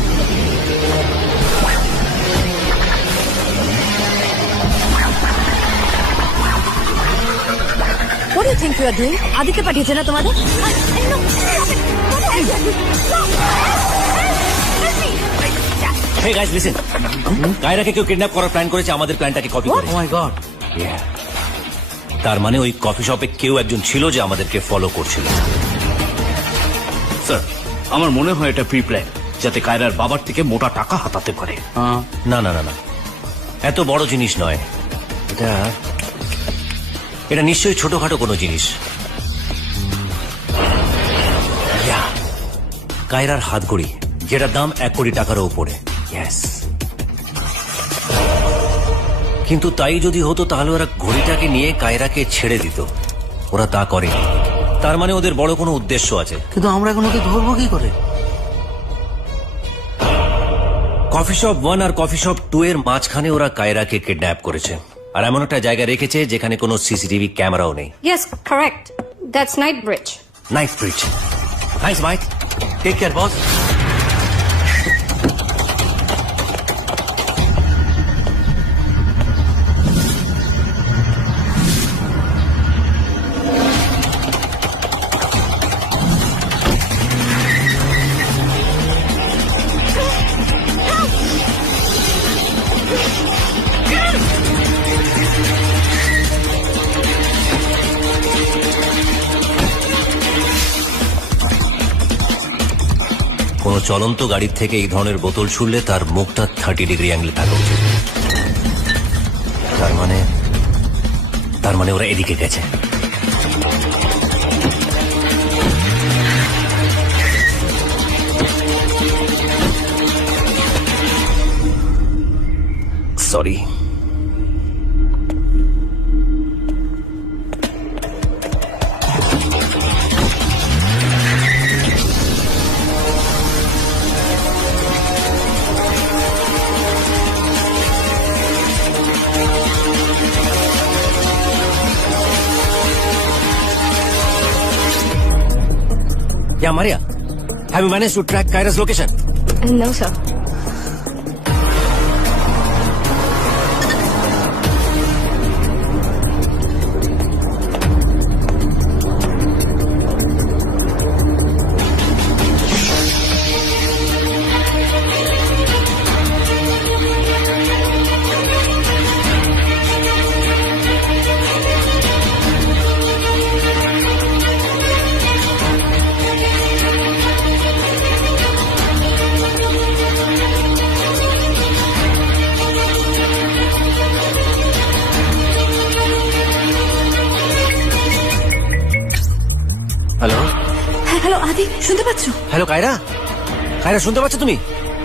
What do you think you are doing? আদিকে পাঠিয়েছে না তোমাদের? Hey guys, listen. কায়রাকে কেউ কিডন্যাপ করার প্ল্যান করেছে, আমাদের প্ল্যানটাকে কপি ও করেছে। মাই গড। তার মানে ওই কফি শপে কেউ একজন ছিল যে আমাদেরকে ফলো করছিল। স্যার আমার মনে হয় এটা প্রি প্ল্যান, যাতে কায়রার বাবার থেকে মোটা টাকা হাতাতে পারে। না না না না, এত বড় জিনিস নয় এটা। এটা নিশ্চয়ই ছোটখাটো কোনো জিনিস। কায়রার হাতঘড়ি, যেটার দাম 1 কোটি টাকারও উপরে। Yes. কিন্তু তাই যদি হতো তাহলে ওরা ঘড়িটাকে নিয়ে কায়রাকে ছেড়ে দিত। ওরা তা করে। তার মানে ওদের বড় কোনো উদ্দেশ্য আছে। কিন্তু আমরা এখন ওকে ধরবো কি করে? কফি শপ 1 আর কফি শপ 2 এর মাঝখানে ওরা কায়রাকে কিডন্যাপ করেছে, আর এমন একটা জায়গা রেখেছে যেখানে কোনো সিসিটিভি ক্যামেরাও নেই। Yes, correct. That's Knightsbridge. Knightsbridge. Thanks Mike, take care boss. কোনো চলন্ত গাড়ির থেকে এই ধরনের বোতল ছুড়লে তার মুখটা 30 ডিগ্রি অ্যাঙ্গেলে থাকা উচিত। তার মানে ওরা এদিকে গেছে। Sorry. Yeah, Maria. Have you managed to track Kaira's location? No, sir. Hello. হ্যাঁ হ্যালো আদি, শুনতে পাচ্ছ? হ্যালো কায়রা। কায়রা শুনতে পাচ্ছ তুমি?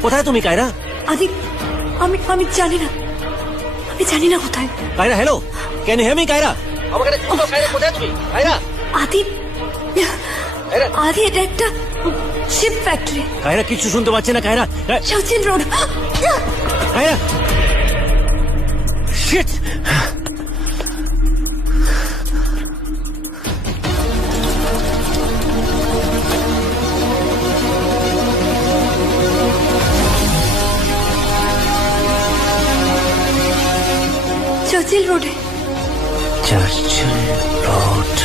কোথায় তুমি কায়রা? আদি আমি জানি না, আমি জানি না কোথায়। Kaira hello, can you hear me Kaira? আমাকে কায়রা কোথায় তুমি? কায়রা। আদি আদি এটা একটা শিপ ফ্যাক্টরি। কায়রা কিছু শুনতে পাচ্ছে না কায়রা। শাওচিন রোড। কায়রা শিট। চার্চিল রোডে। Churchill road.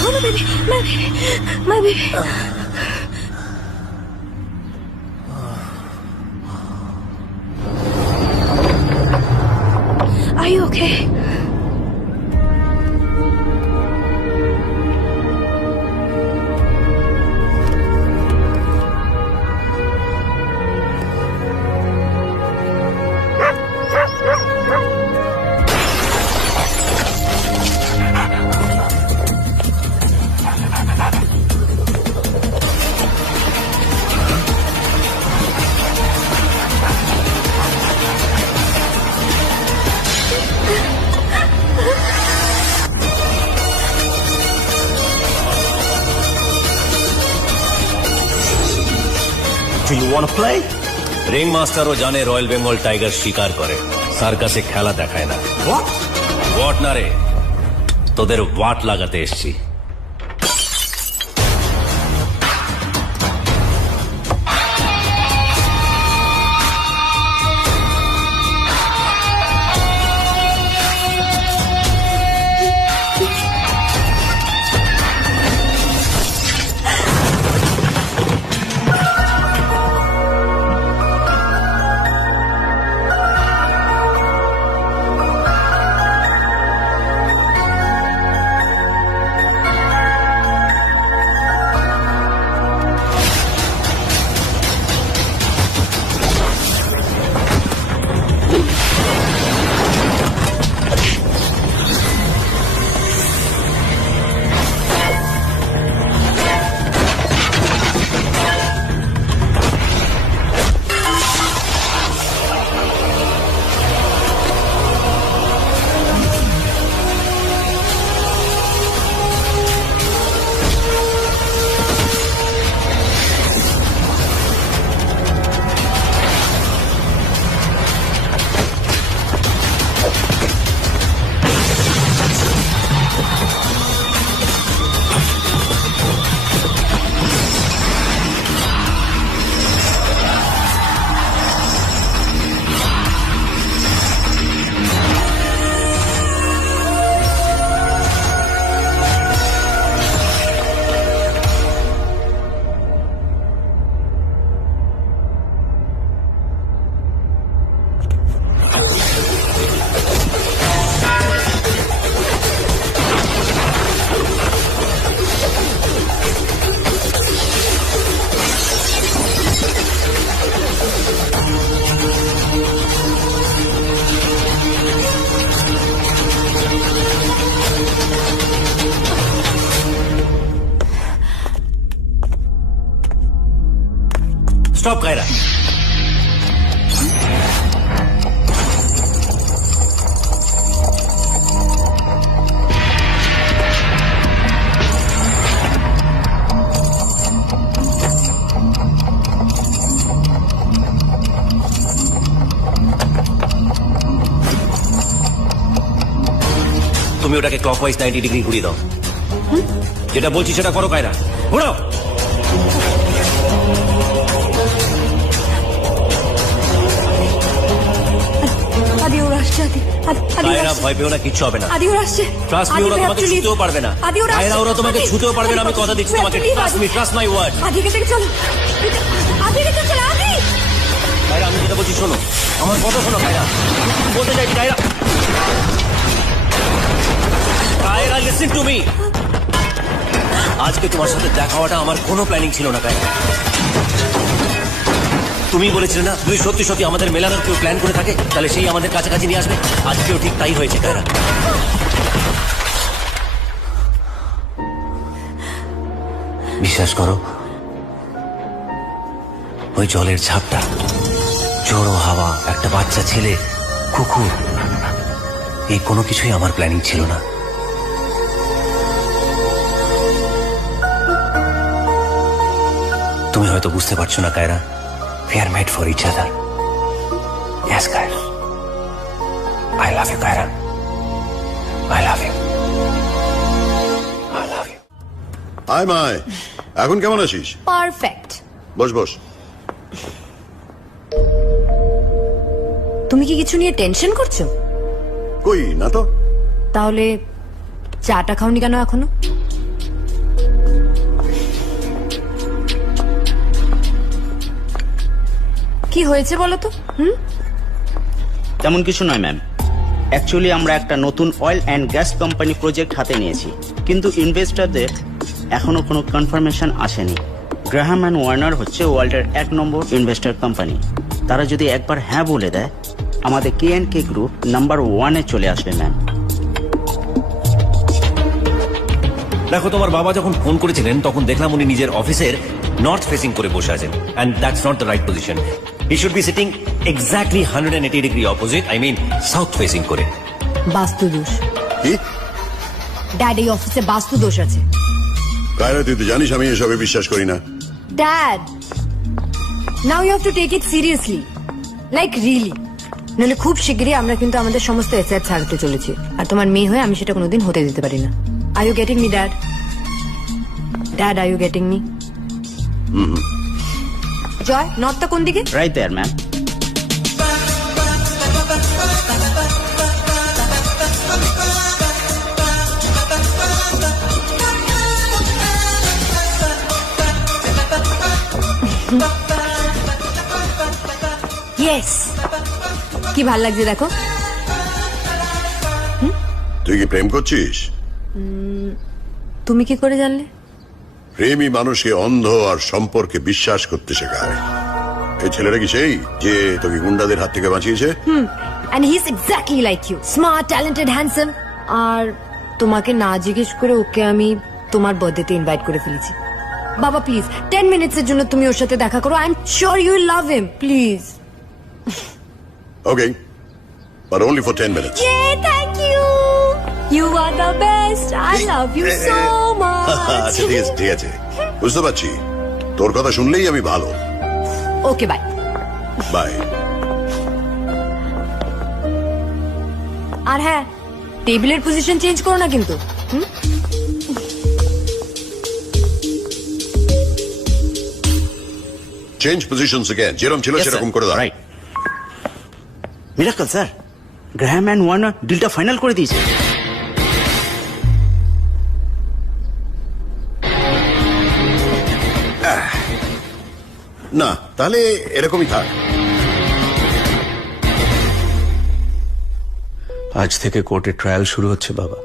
Oh, my baby, my baby. Are you okay? Do you want to play? Ring মাস্টারও জানে রয়্যাল বেঙ্গল টাইগার শিকার করে, সার্কাসে খেলা দেখায় না। ওয়াট না রে, তোদের ওয়াট লাগাতে এসছি। স্টপ কায়রা। তুমি ওটাকে ক্লকওয়াইজ 90 ডিগ্রি ঘুরিয়ে দাও। যেটা বলছি সেটা করো কায়রা, ঘোরাও। আদি ওরা আসছে, কায়রা ভয় পেও না, কিচ্ছু হবে না। আদি ওরা আসছে। ট্রাস্ট মি, ওরা তোমাকে ছুতেও পারবে না। কায়রা ওরা তোমাকে ছুতেও পারবে না, আমি কথা দিচ্ছি তোমাকে। Trust me, trust my word. আদিকে থেকে চলো, আদিকে থেকে চলো। আদি কায়রা আমি যেটা বলছি শোনো, আমার কথা শোনো কায়রা, বলতে চাইছি Kiara. Kiara listen to me. আজকে তোমার সাথে দেখা হওয়াটা আমার কোনো প্ল্যানিং ছিল না কায়রা। তুমি বলেছিলে না তুমি সত্যি সত্যি আমাদের মেলানোর কেউ প্ল্যান করে থাকে, তাহলে সেই আমাদের কাছাকাছি নিয়ে আসবে। আজকেও ঠিক তাই হয়েছে কায়রা। বিশ্বাস করো, ওই জলের ঝাপটা, জোড়ো হাওয়া, একটা বাচ্চা ছেলে, কুকুর, এই কোনো কিছুই আমার প্ল্যানিং ছিল না। তুমি হয়তো বুঝতে পারছো না Kiara, we are made for each other. Yes, Kaira. I love you, Kaira. I love you. I love you. Hi my, এখন কেমন আছিস? পারফেক্ট। বস বস। তুমি কি কিছু নিয়ে টেনশন করছো? কই না তো। তাহলে চাটা খাওনি কেন এখনো? কি হয়েছে বলো তো? তেমন কিছু নয় ম্যাম, অ্যাকচুয়ালি আমরা একটা নতুন oil and gas company project হাতে নিয়েছি, কিন্তু ইনভেস্টরদের এখনো কোনো কনফার্মেশন আসেনি। গ্রাহাম অ্যান্ড ওয়ার্নার হচ্ছে ওয়ার্ল্ডের 1 নম্বর ইনভেস্টর কোম্পানি। তারা যদি একবার হ্যাঁ বলে দেয়, আমাদের কে গ্রুপ নাম্বার 1-এ চলে আসবে ম্যাম। দেখো, তোমার বাবা যখন ফোন করেছিলেন তখন দেখলাম উনি নিজের অফিসের নর্থ ফেসিং করে বসে আছেন, and that's not the right position. He should be sitting exactly 180 degree opposite, I mean south facing করে। বাস্তু দোষ। কি? ড্যাড, এই অফিসে বাস্তু দোষ আছে। কায়রা, তুই তো জানিস আমি এসবে বিশ্বাস করি না। Dad, now you have to take it seriously, like really. নাহলে খুব শিগগিরই আমরা কিন্তু আমাদের সমস্ত এসেট ছাড়তে চলেছি, আর তোমার মেয়ে হয়ে আমি সেটা কোনোদিন হতে দিতে পারি না। Are you getting me dad? Dad, are you getting me? Joy, নর্থটা কোন দিকে? রাইট দেয়ার ম্যাম। ইয়েস, কি ভাল লাগছে দেখো। তুই কি প্রেম করছিস? তুমি কি করে জানলে? প্রেমী মানুষকে অন্ধ আর সম্পর্কে বিশ্বাস করতে শেখায়। এই ছেলেটা কি সেই যে তোকে গুন্ডাদের হাত থেকে বাঁচিয়েছে? and he is exactly like you, smart, talented, handsome. আর তোমাকে না জিজ্ঞেস করে ওকে আমি তোমার বার্থডেতে ইনভাইট করে ফেলেছি। বাবা প্লিজ 10 মিনিটসের জন্য তুমি ওর সাথে দেখা করো, I am sure you will love him, please. Okay, but only for 10 minutes. Yay, thank you. You are the best. I love you so much. আচ্ছা, ঠিক আছে ঠিক আছে, বুঝতে পারছি। তোর কথা শুনলেই আমি ভালো। ওকে, বাই বাই। আর হ্যাঁ, টেবিলের পজিশন চেঞ্জ করো না কিন্তু। চেঞ্জ পজিশনস अगेन, যেরকম ছিল সেরকম করে দাও। Right. Miracle sir, Graham and Warner ডিলটা ফাইনাল করে দিয়েছে। না, তাহলে এরকমই থাক। আজ থেকে কোর্টে ট্রায়াল শুরু হচ্ছে বাবা।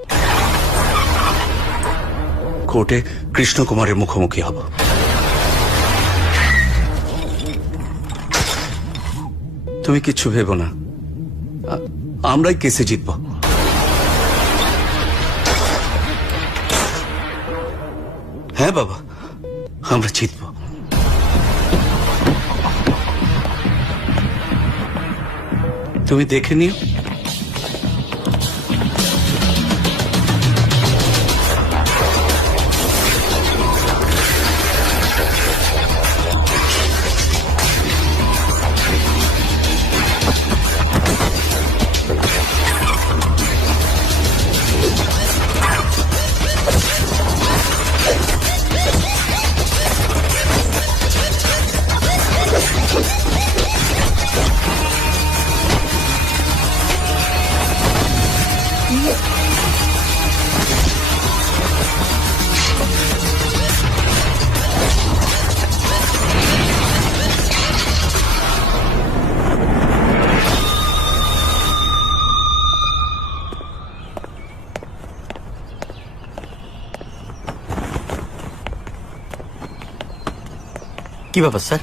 কোর্টে কৃষ্ণ কুমারের মুখোমুখি হব। তুমি কিচ্ছু ভেবো না, আমরাই কেসে জিতব। হ্যাঁ বাবা, আমরা জিতব। তুমি দেখে নিও। কি ব্যাপার স্যার,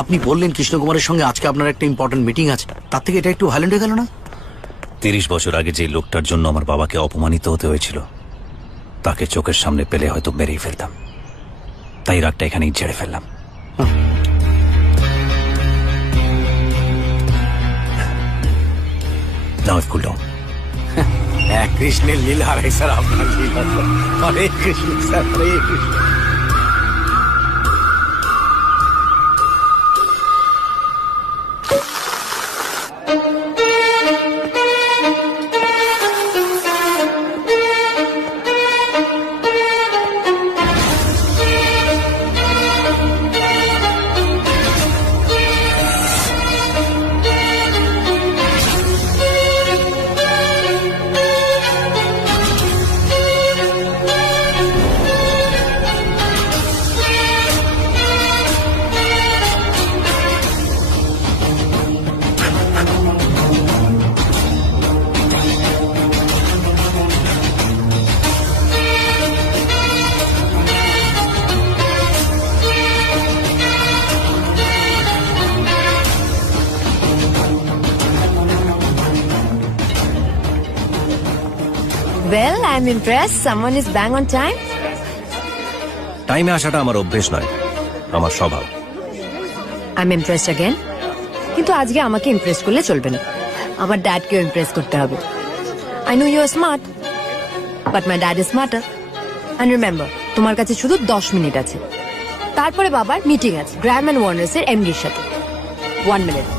আপনি বললেন কৃষ্ণ কুমারের সঙ্গে আজকে আপনার একটা ইম্পর্টেন্ট মিটিং আছে, তার থেকে এটা একটু ভায়োলেন্ট হয়ে গেল না? 30 বছর আগে যে লোকটার জন্য আমার বাবাকে অপমানিত হতে হয়েছিল, তাকে চোখের সামনে পেলে হয়তো মেরেই ফেলতাম। তাই রাগটা এখানেই ছেড়ে ফেললাম। Now cool down. এক কৃষ্ণের লীলা আর এক স্যার আপনার লীলা। Hare Krishna sir, Hare Krishna. Well, I'm impressed. Someone is bang on time. টাইমে আসাটা আমার অভ্যেস নয়, আমার স্বভাব। I'm impressed again. কিন্তু আজকে আমাকে ইমপ্রেস করলে চলবে না, আমার ড্যাডকেও ইমপ্রেস করতে হবে। I know you are smart, but my dad is smarter. And remember, তোমার কাছে শুধু 10 মিনিট আছে, তারপরে বাবার মিটিং আছে গ্র্যাহাম এন্ড ওয়ার্নার্স এর এমডির সাথে। 1 minute.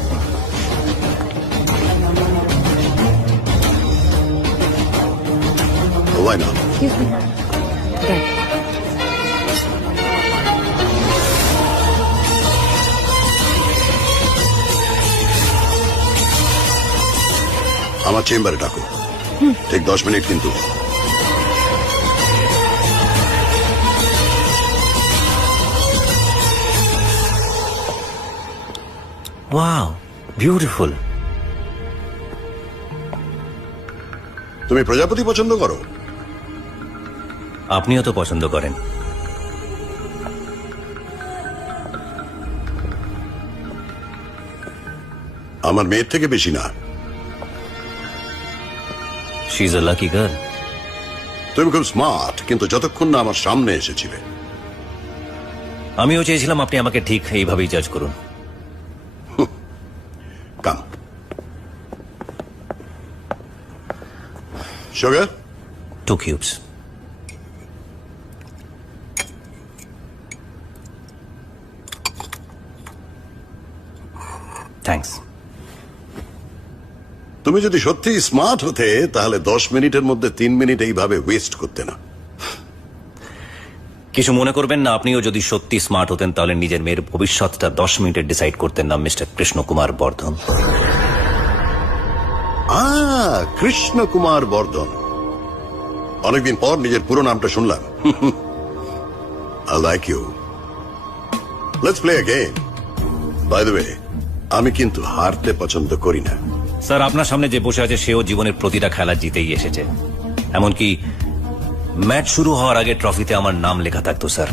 Why not? Excuse me. Dad. আমার চেম্বারে ডাকো, ঠিক 10 মিনিট কিন্তু। Wow, beautiful. তুমি প্রজাপতি পছন্দ করো? আপনিও তো পছন্দ করেন। আমার মেয়ের থেকে বেশি না। She is a lucky girl. তুমি খুব স্মার্ট, কিন্তু যতক্ষণ না আমার সামনে এসেছিলে। আমিও চেয়েছিলাম আপনি আমাকে ঠিক এইভাবেই জাজ করুন। কাম সুগার। 2 cubes. থ্যাঙ্কস। তুমি যদি সত্যি স্মার্ট হতে তাহলে 10 মিনিটের মধ্যে 3 মিনিট এইভাবে ওয়েস্ট করতে না। কিছু মনে করবেন না, আপনিও যদি সত্যি স্মার্ট হতেন তাহলে নিজের মেয়ের ভবিষ্যৎটা 10 মিনিটে ডিসাইড করতেন না, মিস্টার কৃষ্ণ কুমার বর্ধন। কৃষ্ণ কুমার বর্ধন। অনেকদিন পর নিজের পুরো নামটা শুনলাম। I like you. Let's play a game. By the way, আমি কিন্তু হারতে পছন্দ করি না। স্যার, আপনার সামনে যে বসে আছে সেও জীবনের প্রতিটা খেলা জিতেই এসেছে। এমনকি ম্যাচ শুরু হওয়ার আগে ট্রফিতে আমার নাম লেখা থাকতো স্যার।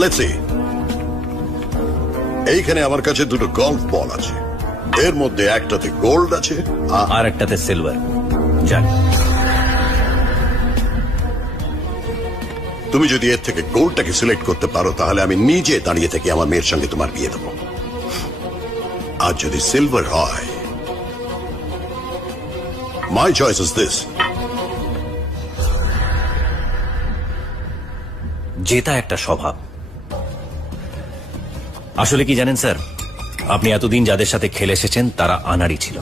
Let's see. এইখানে আমার কাছে দুটো গলফ বল আছে, এর মধ্যে একটাতে গোল্ড আছে আর একটাতে সিলভার। জানি। তুমি যদি এর থেকে গোল্ডটাকে সিলেক্ট করতে পারো তাহলে আমি নিজে দাঁড়িয়ে থেকে আমার মেয়ের সঙ্গে তোমার বিয়ে দেবো। আর যদি সিলভার হয়, মাই চয়েস ইজ দিস। জেতা একটা স্বভাব। আসলে কি জানেন স্যার, আপনি এতদিন যাদের সাথে খেলে এসেছেন তারা আনাড়ি ছিল।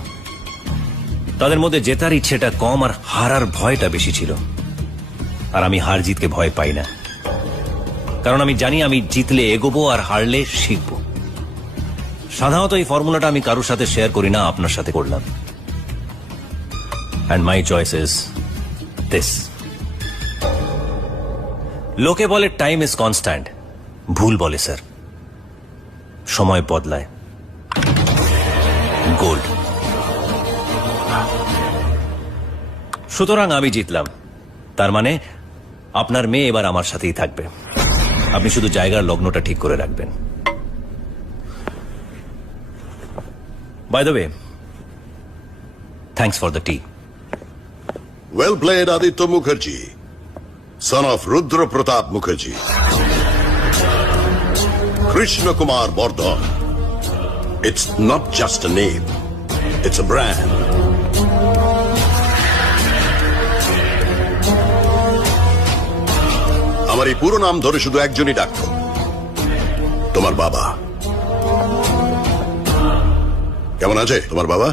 তাদের মধ্যে জেতার ইচ্ছেটা কম আর হারার ভয়টা বেশি ছিল। আর আমি হার জিতকে ভয় পাই না, কারণ আমি জানি আমি জিতলে এগোবো আর হারলে শিখবো। সাধারণত এই ফর্মুলাটা আমি কারোর সাথে শেয়ার করি না, আপনার সাথে করলাম। And my choice is this. লোকে বলে টাইম ইজ কনস্ট্যান্ট, ভুল বলে স্যার। সময় বদলায়। গোল্ড। সুতরাং আমি জিতলাম, তার মানে আপনার মেয়ে এবার আমার সাথেই থাকবে। আপনি শুধু জায়গার লগ্নটা ঠিক করে রাখবেন। By the way, thanks for the tea. Well played Aditya Mukherjee. son of Rudra Pratap Mukherjee. Krishna Kumar Bardhan. It's not just a name, it's a brand. আমার এই পুরো নাম ধরে শুধু একজনই ডাকতো, তোমার বাবা। কেমন আছে তোমার বাবা?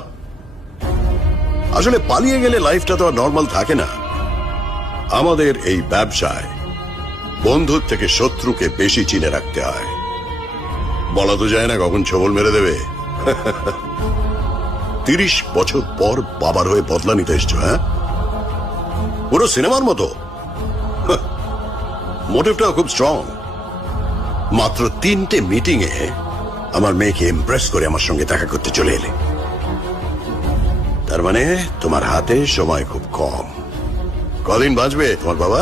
আসলে পালিয়ে গেলে লাইফটা তো আর নর্মাল থাকে না। আমাদের এই ব্যবসায় বন্ধুর থেকে শত্রুকে বেশি চিনে রাখতে হয়। বলা তো যায় না কখন ছবল মেরে দেবে। 30 বছর পর বাবার হয়ে বদলা নিতে এসছো, হ্যাঁ? পুরো সিনেমার মতো। মোটিভটাও খুব স্ট্রং। মাত্র 3টে মিটিং এ আমার মেয়েকে ইমপ্রেস করে আমার সঙ্গে দেখা করতে চলে এলে। তার মানে তোমার হাতে সময় খুব কম। কদিন বাঁচবে তোমার বাবা?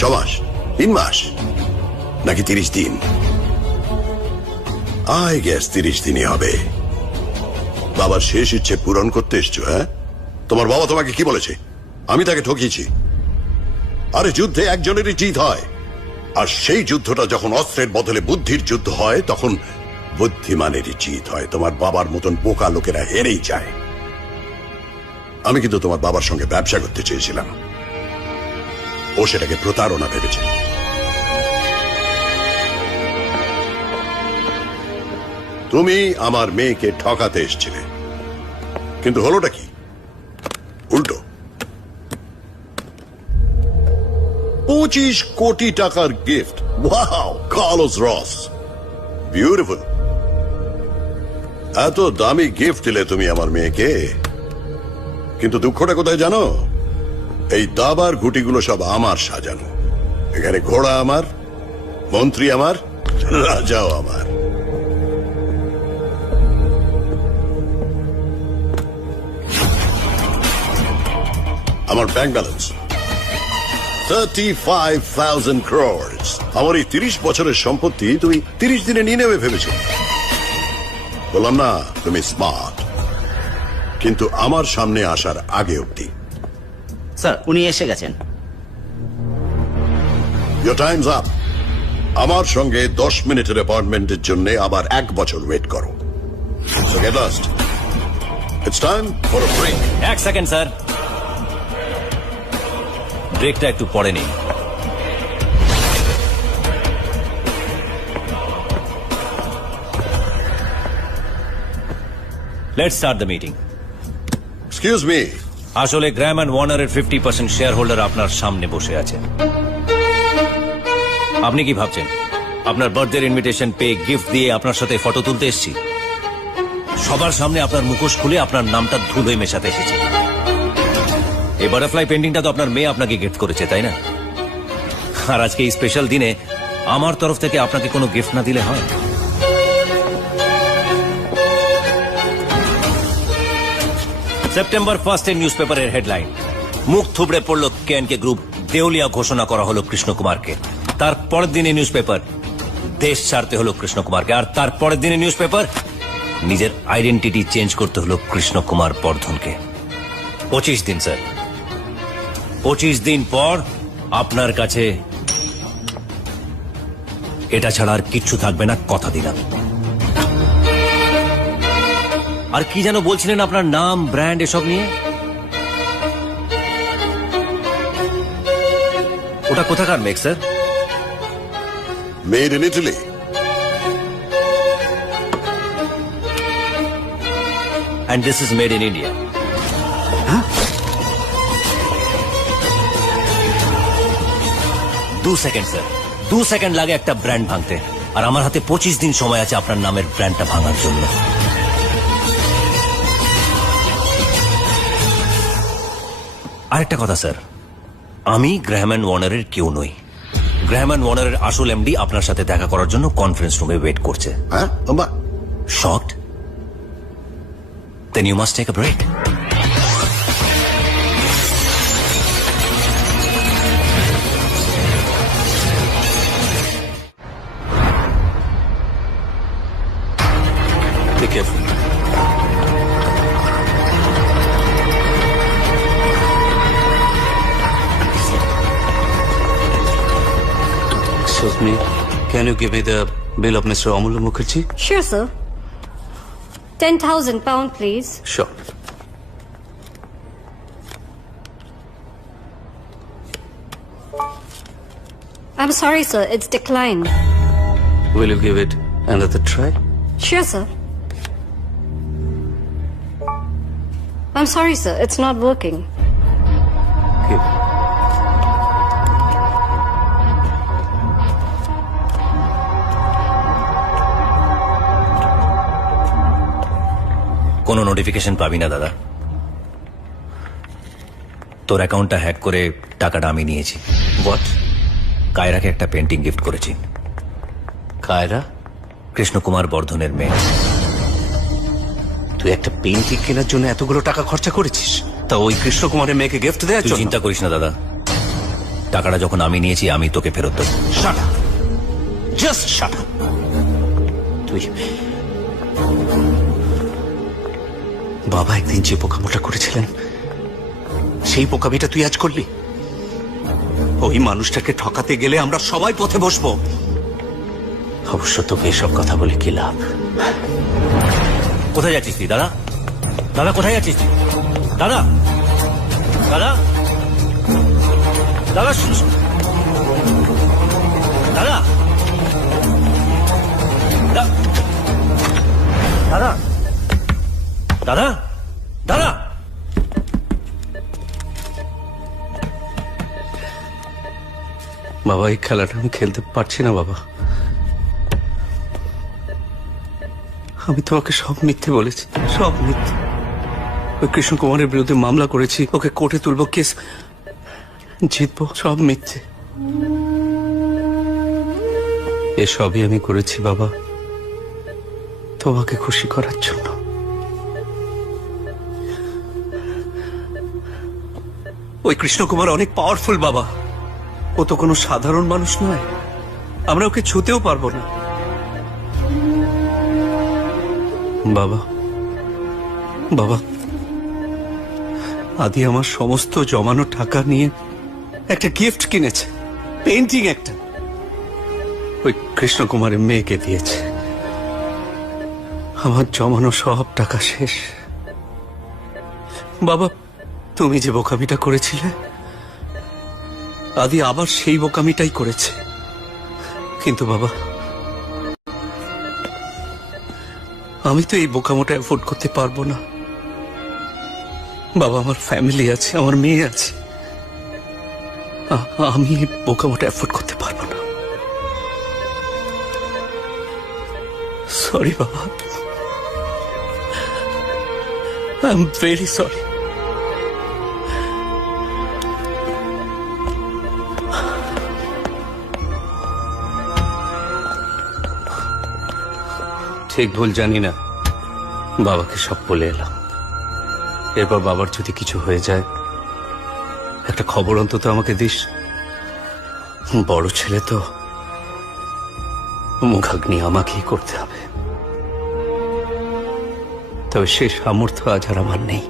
6 মাস, 3 মাস, নাকি 30 দিন? আই গেস 30 দিনই হবে। বাবার শেষ ইচ্ছে পূরণ করতে এসছো, হ্যাঁ? তোমার বাবা তোমাকে কি বলেছে? আমি তাকে ঠকিয়েছি। আরে যুদ্ধে একজনেরই জিত হয়, আর সেই যুদ্ধটা যখন অস্ত্রের বদলে বুদ্ধির যুদ্ধ হয় তখন বুদ্ধিমানেরই জিত হয়। তোমার বাবার মতন বোকা লোকেরা হেরেই যায়। আমি কিন্তু তোমার বাবার সঙ্গে ব্যবসা করতে চেয়েছিলাম, ও সেটাকে প্রতারণা ভেবেছে। তুমি আমার মেয়েকে ঠকাতে এসেছিলে, কিন্তু হলোটা কি? উল্টো। 25 কোটি টাকার গিফট। ওয়াও, কার্লোস রস, বিউটিফুল। এত দামি গিফট দিলে তুমি আমার মেয়েকে, কিন্তু দুঃখটা কোথায় জানো? এই দাবার ঘুটিগুলো সব আমার সাজানো। এখানে ঘোড়া আমার, মন্ত্রী আমার, রাজাও আমার। আমার ব্যাংক ব্যালেন্স 35,000 crores। আমার এই 30 বছরের সম্পত্তি তুমি 30 দিনে নিয়ে নেবে ভেবেছো। বললাম না তুমি স্মার্ট, কিন্তু আমার সামনে আসার আগে অব্দি। স্যার, উনি এসে গেছেন। Your time's up. আমার সঙ্গে 10 মিনিটের অ্যাপয়েন্টমেন্টের জন্য আবার 1 বছর ওয়েট করো। So get lost. It's time for a break. 1 second sir, ব্রেকটা একটু পরে নেই। Let's start the meeting. Excuse me. আসলে গ্র্যাম অ্যান্ড ওয়ার্নারের 50% শেয়ার হোল্ডার আপনার সামনে বসে আছে। আপনি কি ভাবছেন আপনার বার্থডে ইনভিটেশন পেয়ে গিফট দিয়ে আপনার সাথে ফটো তুলতে এসেছি? সবার সামনে আপনার মুখোশ খুলে আপনার নামটা ধুলোয় মেশাতে এসেছি। এই বাটারফ্লাই পেন্টিংটা তো আপনার মেয়ে আপনাকে গিফট করেছে, তাই না? আর আজকে এই স্পেশাল দিনে আমার তরফ থেকে আপনাকে কোনো গিফট না দিলে হয়? সেপ্টেম্বর 1 এর নিউজ পেপারের হেডলাইন, মুখ থুবড়ে পড়ল কেএনকে গ্রুপ, দেউলিয়া ঘোষণা করা হলো কৃষ্ণ কুমারকে। তার পরের দিনে নিউজ পেপার, দেশ ছাড়তে হলো কৃষ্ণ কুমারকে। আর তার পরের দিনে নিউজ পেপার, নিজের আইডেন্টিটি চেঞ্জ করতে হলো কৃষ্ণ কুমার বর্ধনকে। 25 দিন স্যার, 25 দিন পর আপনার কাছে এটা ছাড়া আর কিচ্ছু থাকবে না, কথা দিলাম। আর কি যেন বলছিলেন আপনার নাম, ব্র্যান্ড, এসব নিয়ে? ওটা কোথাকার make sir? Made in Italy. And this is made in India. 2 second sir, 2 second লাগে একটা ব্র্যান্ড ভাঙতে, আর আমার হাতে 25 দিন সময় আছে আপনার নামের ব্র্যান্ডটা ভাঙার জন্য। আরেকটা কথা স্যার, আমি গ্র্যাহাম অ্যান্ড ওয়ার্নারের কেউ নই। গ্র্যাহাম অ্যান্ড ওয়ার্নারের আসল এমডি আপনার সাথে দেখা করার জন্য কনফারেন্স রুমে ওয়েট করছে। হ্যাঁ, shocked? Then you must take a break. Be careful. Excuse me, can you give me the bill of Mr. Amul Mukherjee? Sure, sir. 10,000 pound, please. Sure. I'm sorry, sir. It's declined. Will you give it another try? Sure, sir. I'm sorry, sir. It's not working. Give. কোনো notification পাবি না দাদা। তোর অ্যাকাউন্টটা hack করে টাকাটা আমি নিয়েছি। What? কায়রাকে একটা পেন্টিং গিফট করেছি। কায়রা? কৃষ্ণকুমার বর্ধনের মেয়ে। তুই একটা পেন্টিং কেনার জন্য এতগুলো টাকা খরচা করেছিস, তা ওই কৃষ্ণকুমারের মেয়েকে গিফট দেওয়ার তুই জন্য? চিন্তা করিস না দাদা, টাকাটা যখন আমি নিয়েছি আমি তোকে ফেরত দেবো। Shut up. Just shut up. তুই বাবা একদিন যে বোকামোটা করেছিলেন সেই বোকামিটা তুই আজ করলি। ওই মানুষটাকে ঠকাতে গেলে আমরা সবাই পথে বসবো। অবশ্য তোকে এসব কথা বলে কি লাভ? কোথায় যাচ্ছিস তুই দাদা? দাদা কোথায় যাচ্ছিস তুই? দাদা দাদা দাদা শুন শুন। দাদা দাদা দাদা দাদা বাবা এই খেলাটা আমি খেলতে পারছি না বাবা। আমি তোমাকে সব মিথ্যে বলেছি, সব মিথ্যে। ওই কৃষ্ণ কুমারের বিরুদ্ধে মামলা করেছি, ওকে কোর্টে তুলবো, কেস জিতবো, সব মিথ্যে। এসবই আমি করেছি বাবা তোমাকে খুশি করার জন্য। ওই কৃষ্ণকুমার অনেক পাওয়ারফুল বাবা, ও তো কোনো সাধারণ মানুষ নয়, আমরা ওকে ছুঁতেও পারবো না। বাবা বাবা আদি আমার সমস্ত জমানো টাকা নিয়ে একটা গিফট কিনেছে, পেন্টিং একটা, ওই কৃষ্ণকুমারের মেয়েকে দিয়েছে। আমার জমানো সব টাকা শেষ। বাবা তুমি যে বোকামিটা করেছিলে আদি আবার সেই বোকামিটাই করেছে। কিন্তু বাবা আমি তো এই বোকামোটা অ্যাফোর্ড করতে পারবো না বাবা। আমার ফ্যামিলি আছে, আমার মেয়ে আছে, আমি এই বোকামোটা অ্যাফোর্ড করতে পারবো না। সরি বাবা, আই এম ভেরি সরি। ঠিক ভুল জানি না, বাবাকে সব বলে এলাম। এরপর বাবার যদি কিছু হয়ে যায় একটা খবর অন্তত আমাকে দিস। বড় ছেলে তো, মুখাগ্নি আমাকেই করতে হবে। তবে সে সামর্থ্য আজ আর আমার নেই।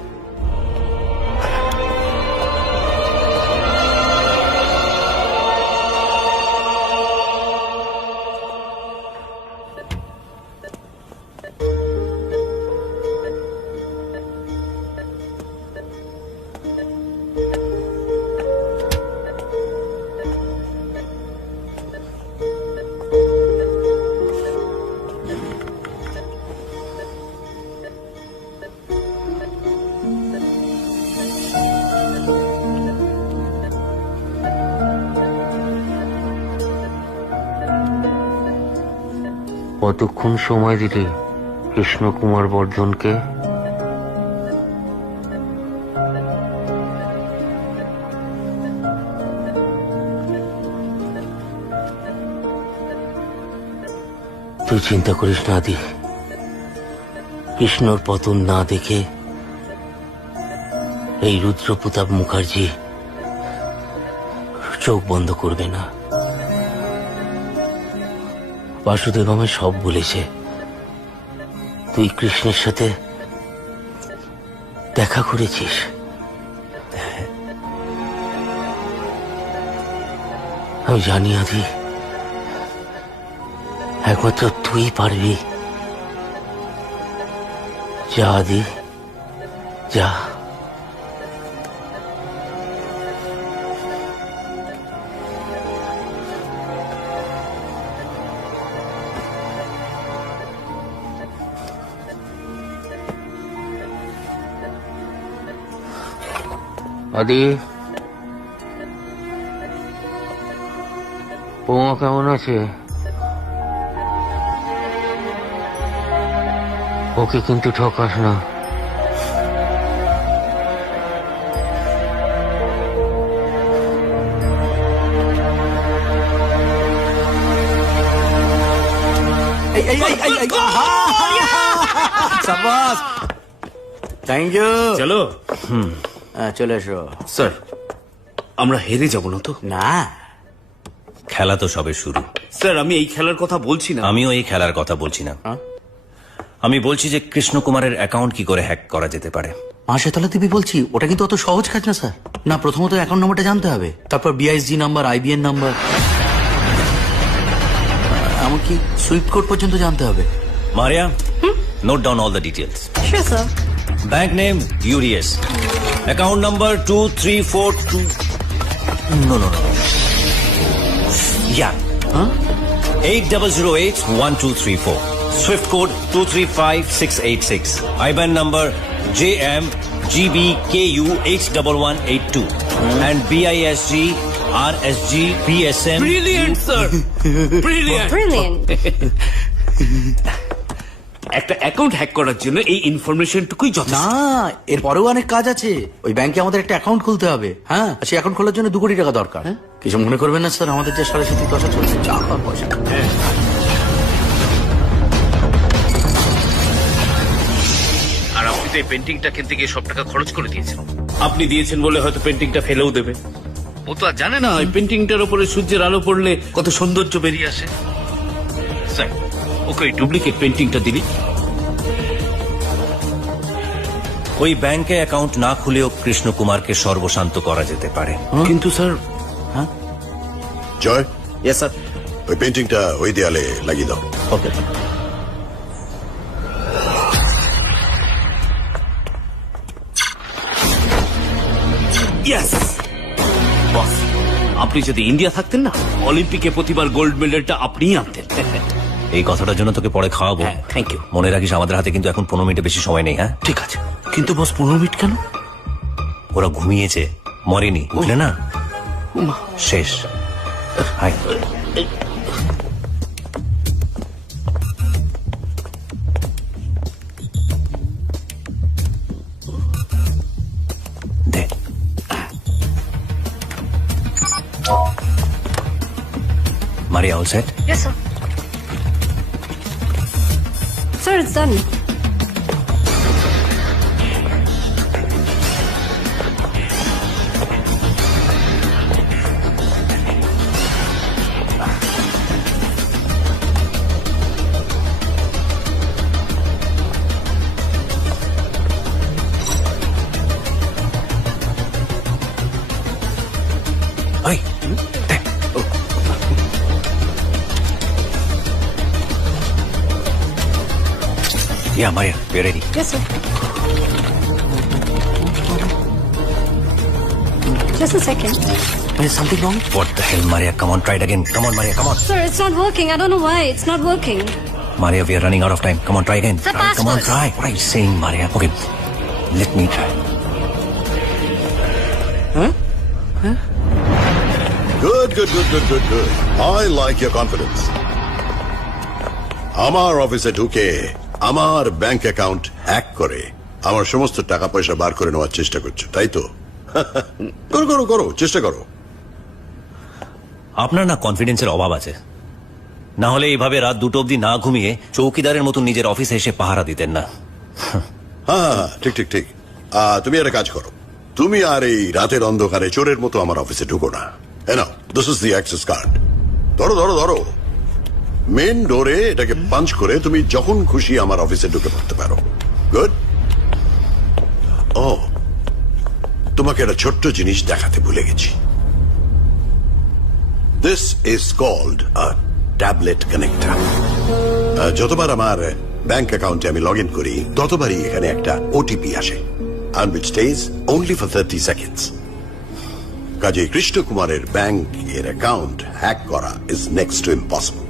কতক্ষণ সময় দিলি কৃষ্ণকুমার বর্ধনকে? তুই চিন্তা করিস না আদি, কৃষ্ণর পতন না দেখে এই রুদ্রপ্রতাপ মুখার্জি চোখ বন্ধ করবে না। বাসুদেব আমায় সব বলেছে, তুই কৃষ্ণের সাথে দেখা করেছিস। আমি জানি আদি একমাত্র তুই পারবি। যা আদি, যা। আদি, বৌমা কেমন আছে? ওকে কিন্তু ঠকাস না। সাবাস, থ্যাংক ইউ। চলো। চলে এসো। স্যার, আমরা হেরে যাব না তো? না, খেলা তো সবে শুরু। স্যার, আমি এই খেলার কথা বলছি না। আমিও এই খেলার কথা বলছি না। আমি বলছি যে কৃষ্ণ কুমারের অ্যাকাউন্ট কি করে হ্যাক করা যেতে পারে। মাসেতলা দেবী বলছি, ওটা কিন্তু অত সহজ কাজ না স্যার। না, প্রথমত অ্যাকাউন্ট নাম্বারটা জানতে হবে, তারপর বিআইএসজি নাম্বার, আইবিএন নাম্বার, এমনকি সুইফট কোড পর্যন্ত জানতে হবে। Maria, note down all the details. Sure, sir. Bank name UDS, account number 2342 no no no ya 80081234, সুইফট কোড 235686, IBAN number JMGBKU 81182 and BISG RSG BSM. Brilliant sir, brilliant. Brilliant. একটা account hack করার জন্য এই ইনফরমেশনটুকুই যথেষ্ট। না, এরপরেও অনেক কাজ আছে। ওই ব্যাংকে আমাদের একটা অ্যাকাউন্ট খুলতে হবে। হ্যাঁ, সেই অ্যাকাউন্ট খোলার জন্য 2 কোটি টাকা দরকার। কিছু মনে করবেন না স্যার, আমাদের যে সরস্বতী দশা চলছে, যা হওয়ার পয়সা। আর আপনি তো এই পেন্টিংটা কিনতে গিয়ে সব টাকা খরচ করে দিয়েছেন। আপনি দিয়েছেন বলে হয়তো পেন্টিংটা ফেলেও দেবে। ও তো আর জানে না ওই পেন্টিংটার উপরে সূর্যের আলো পড়লে কত সৌন্দর্য বেরিয়ে আসে। স্যার, ওকে ওই ডুপ্লিকেট পেন্টিংটা দিলি। ওই ব্যাংকে অ্যাকাউন্ট না খুলেও কৃষ্ণ কুমারকে সর্বশান্ত করা যেতে পারে। কিন্তু স্যার, জয়, ইয়েস স্যার। ওই পেন্টিংটা ওই দেয়ালে লাগিয়ে দাও। ওকে। ইয়েস বস, আপনি যদি ইন্ডিয়া থাকতেন না, অলিম্পিকে প্রতিবার গোল্ড মেডেলটা আপনিই আনতেন। এই কথাটার জন্য তোকে পরে খাওয়াবো। হ্যাঁ, থ্যাংক ইউ। মনে রাখিস আমাদের হাতে কিন্তু এখন 15 মিনিটের বেশি সময় নেই। হ্যাঁ, ঠিক আছে, কিন্তু বস 15 মিনিট কেন? ওরা ঘুমিয়েছে, মরেনি, বুঝলে না? শেষ। হাই, দে। Maria, all set? Yes, sir. Sir, it's done. Hey, dे। Yeah, Maria, we're ready. Yes, sir. Just a second. Is something wrong? What the hell, Maria? Come on, try it again. Come on, Maria, come on. Sir, it's not working. I don't know why. It's not working. Maria, we are running out of time. Come on, try again. Sir, Try, pass come on, first. try. What are you saying, Maria? Okay, let me try. Good. I like your confidence. আমার অফিসে ঢুকে আমার bank account hack করে আমার সমস্ত টাকা পয়সা বার করে নেওয়ার চেষ্টা করছো, তাই তো? করো, চেষ্টা করো। আপনার না কনফিডেন্সের অভাব আছে। না হলে এইভাবে রাত 2টো অবধি না ঘুমিয়ে চৌকিদারের মতন নিজের অফিসে এসে পাহারা দিতেন না। হ্যাঁ, ঠিক। তুমি একটা কাজ করো, তুমি আর এই রাতের অন্ধকারে চোরের মতো আমার অফিসে ঢুকো না। নাও, this is the access card. ধরো। মেন ডোরে এটাকে পাঞ্চ করে তুমি যখন খুশি আমার অফিসে ঢুকে পড়তে পারো। গুড। ও, তোমাকে একটা ছোট্ট জিনিস দেখাতে ভুলে গেছি। This is called a tablet connector. যতবার আমার ব্যাংক অ্যাকাউন্টে আমি লগ ইন করি ততবারই এখানে একটা ওটিপি আসে, and which stays only for 30 seconds. কাজেই কৃষ্ণ কুমারের ব্যাংক এর অ্যাকাউন্ট হ্যাক করা ইজ নেক্সট টু ইম্পসিবল।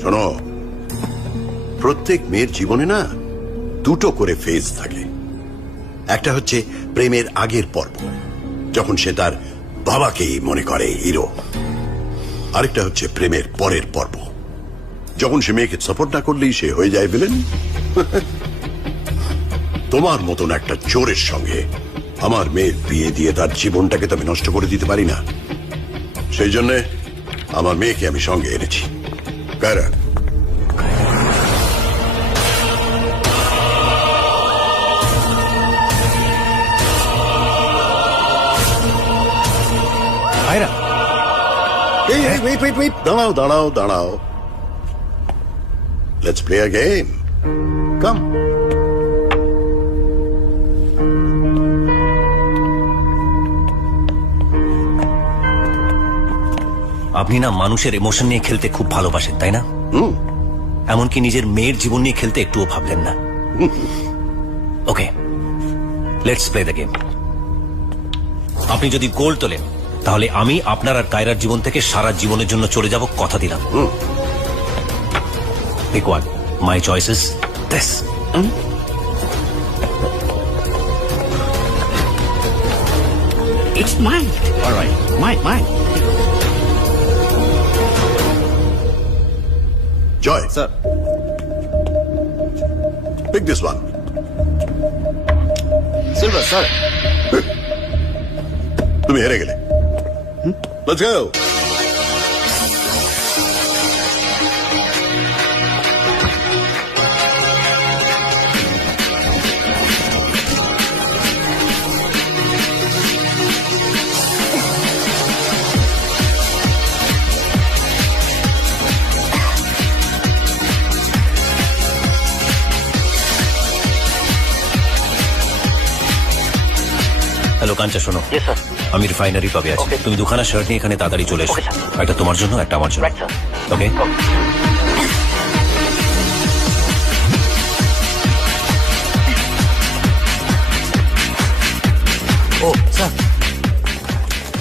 শোনো, প্রত্যেক মেয়ের জীবনে না দুটো করে ফেজ থাকে। একটা হচ্ছে প্রেমের আগের পর্ব, যখন সে তার বাবাকেই মনে করে হিরো। আরেকটা হচ্ছে প্রেমের পরের পর্ব, যখন সে মেয়েকে সাপোর্ট না করলেই সে হয়ে যায় ভিলেন। তোমার মতন একটা চোরের সঙ্গে আমার মেয়ের বিয়ে দিয়ে তার জীবনটাকে তো আমি নষ্ট করে দিতে পারি না। সেই জন্য আমার মেয়েকে আমি সঙ্গে এনেছি। কায়রা, কায়রা, wait, দাঁড়াও। Let's play a game. Come. আপনি না মানুষের ইমোশন নিয়ে খেলতে খুব ভালোবাসেন, তাই না? এমনকি নিজের মেয়ের জীবন নিয়ে খেলতে একটুও ভাবলেন না। ওকে, লেটস প্লে দ্য গেম। আপনি যদি গোল তোলেন তাহলে আমি আপনার আর কায়রার জীবন থেকে সারা জীবনের জন্য চলে যাব, কথা দিলাম। Pick one. My choice is this. It's mine. All right. Mine. Joy, Sir. pick this one. Silver, sir. তুমি হেরে গেলে। Let's go. হ্যালো কাঞ্চা, শোনো, আমি রিফাইনারি পাবে আছি। তুমি দুখানা শার্ট নিয়ে এখানে তাড়াতাড়ি চলে এসো। একটা তোমার জন্য, একটা আমার জন্য। ওকে? ও স্যার,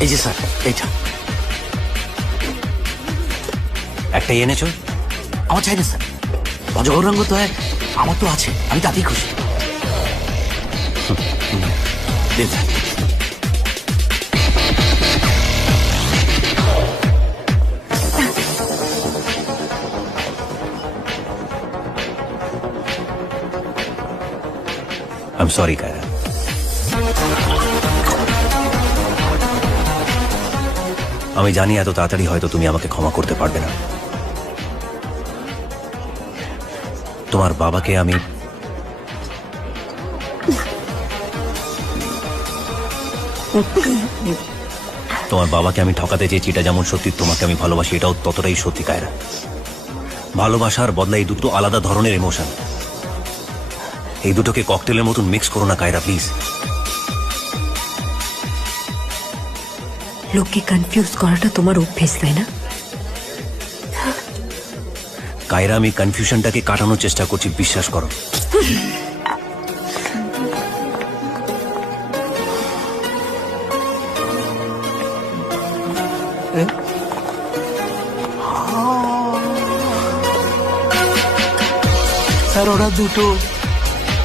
এই যে স্যার, এইটা একটাই এনেছো? আমার চাই না স্যার, অজগৌরাঙ্গ তো আমার তো আছে, আমি তাতেই খুশি। দিন স্যার। I'm sorry, Kiara. আমি জানি এত তাড়াতাড়ি হয়তো তুমি আমাকে ক্ষমা করতে পারবে না। তোমার বাবাকে আমি ঠকাতে চেয়েছি, এটা যেমন সত্যি তোমাকে আমি ভালোবাসি এটাও ততটাই সত্যি কায়রা। ভালোবাসার বদলা এই দুটো আলাদা ধরনের ইমোশন, এই দুটোকে ককটেলের মতন মিক্স করো না কায়রা, প্লিজ। লোককে কনফিউজ করাটা তোমার অভ্যেস, তাই না? কায়রা, আমি কনফিউশনটাকে কাটানোর চেষ্টা করছি, বিশ্বাস করো। স্যার ওরা দুটো,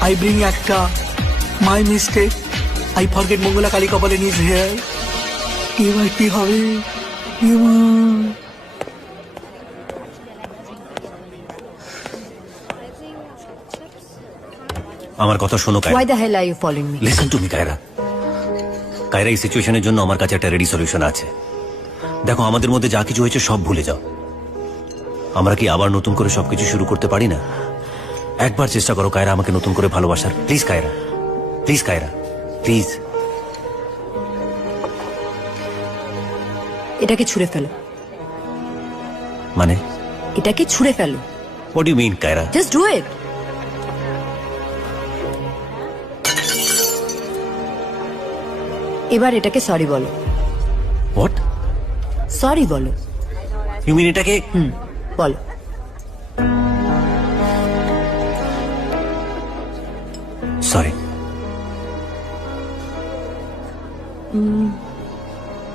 আই ব্রিং একটা, my mistake, I forget Mangala Kali কপালে নিজ হেয়ার। এবার কি হবে? আমার কথা শোনো Why Kiara. the hell are you following me? Listen to me Kiara. Kiara, এই সিচুয়েশনের জন্য আমার কাছে একটা রেডি সলিউশন আছে। দেখো, আমাদের মধ্যে যা কিছু হয়েছে সব ভুলে যাও। আমরা কি আবার নতুন করে সবকিছু শুরু করতে পারি না? একবার চেষ্টা করো কায়রা আমাকে নতুন করে ভালোবাসার। Please Kaira, please Kaira, please. এটাকে ছুঁড়ে ফেলো। মানে? এটাকে ছুঁড়ে ফেলো। What do mean Kaira? Just do it. এবার এটাকে সরি বলো। হোয়াট? সরি বলো। ইউ মিন এটাকে? বলো। সরি।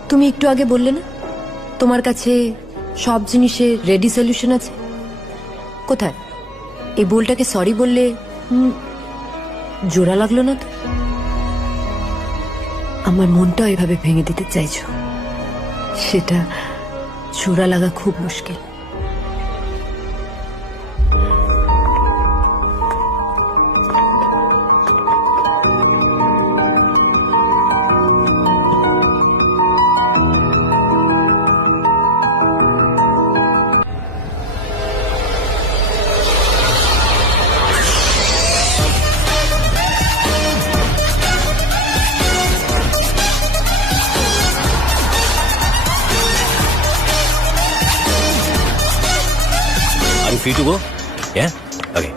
তুমি একটু আগে বললে না তোমার কাছে সব জিনিসের রেডি সলিউশন আছে? কোথায়? এই ভুলটাকে সরি বললে জোড়া লাগলো না তো? আমার মনটা এভাবে ভেঙে দিতে চাইছো, সেটা জোড়া লাগা খুব মুশকিল। Are you free to go? Yeah? Okay.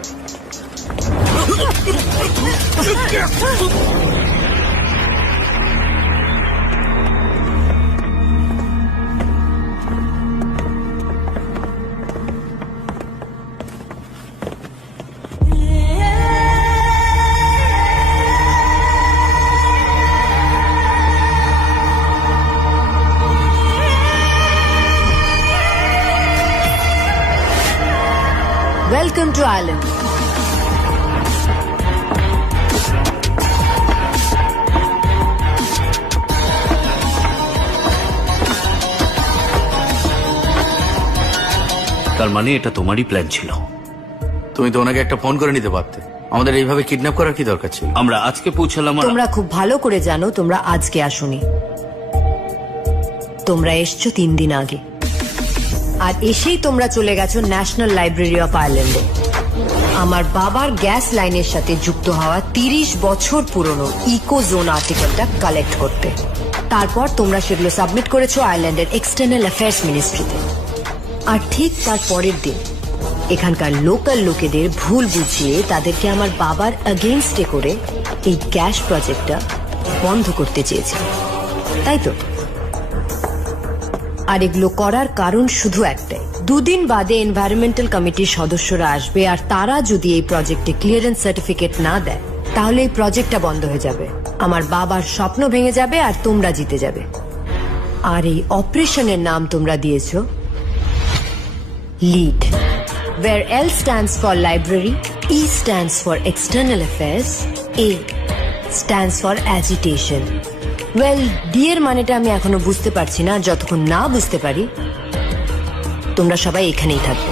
Welcome to Ireland. তার মানে এটা তোমারই প্ল্যান ছিল? তুমি তো ওনাকে একটা ফোন করে নিতে পারতে। আমাদের এইভাবে কিডন্যাপ করার কি দরকার ছিল? আমরা আজকে পৌঁছালাম আর তোমরা খুব ভালো করে জানো তোমরা আজকে আসোনি, তোমরা এসছো 3 দিন আগে। আর এসেই তোমরা চলে গেছো ন্যাশনাল লাইব্রেরি অফ আয়ারল্যান্ডে আমার বাবার গ্যাস লাইনের সাথে যুক্ত হওয়া 30 বছর পুরনো ইকো জোন আর্টিকেলটা কালেক্ট করতে। তারপর তোমরা সেগুলো সাবমিট করেছো আয়ারল্যান্ডের এক্সটার্নাল অ্যাফেয়ার্স মিনিস্ট্রিতে। আর ঠিক তার পরের দিন এখানকার লোকাল লোকেদের ভুল বুঝিয়ে তাদেরকে আমার বাবার এগেইনস্টে করে এই গ্যাস প্রজেক্টটা বন্ধ করতে চেয়েছিল, তাই তো? আর এগুলো করার কারণ শুধু একটাই, 2 দিন বাদে এনভায়রনমেন্টাল কমিটির সদস্যরা আসবে আর তারা যদি এই প্রজেক্টে ক্লিয়ারেন্স সার্টিফিকেট না দেয় তাহলে এই প্রজেক্টটা বন্ধ হয়ে যাবে, আমার বাবার স্বপ্ন ভেঙে যাবে আর তোমরা জিতে যাবে। আর এই অপারেশনের নাম তোমরা দিয়েছো lead, where L stands for library, E stands for external affairs, A stands for agitation. Well, D এর মানেটা আমি এখনো বুঝতে পারছি না, যতক্ষণ না বুঝতে পারি তোমরা সবাই এখানেই থাকবে।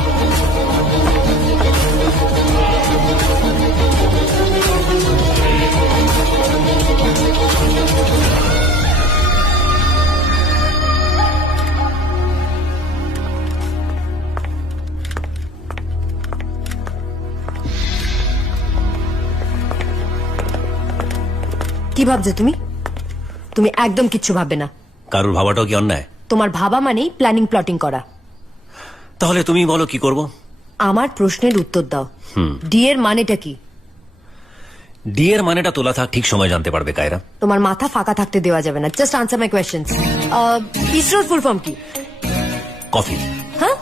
কি ভাবছো তুমি? তুমি একদম কিচ্ছু ভাববে না। কারুর ভাবাটাও কি অন্যায়? তোমার ভাবা মানেই প্ল্যানিং প্লটিং করা। তাহলে তুমি বলো কি করব? আমার প্রশ্নের উত্তর দাও। ডি এর মানেটা কি? ডি এর মানেটা তোলা থাক ঠিক সময় জানতে পারবে কায়রা। তোমার মাথা ফাঁকা থাকতে দেওয়া যাবে না। জাস্ট আনসার মাই কোয়েশ্চেনস। ইসরোর ফুল ফর্ম কি? কফি। হ্যাঁ?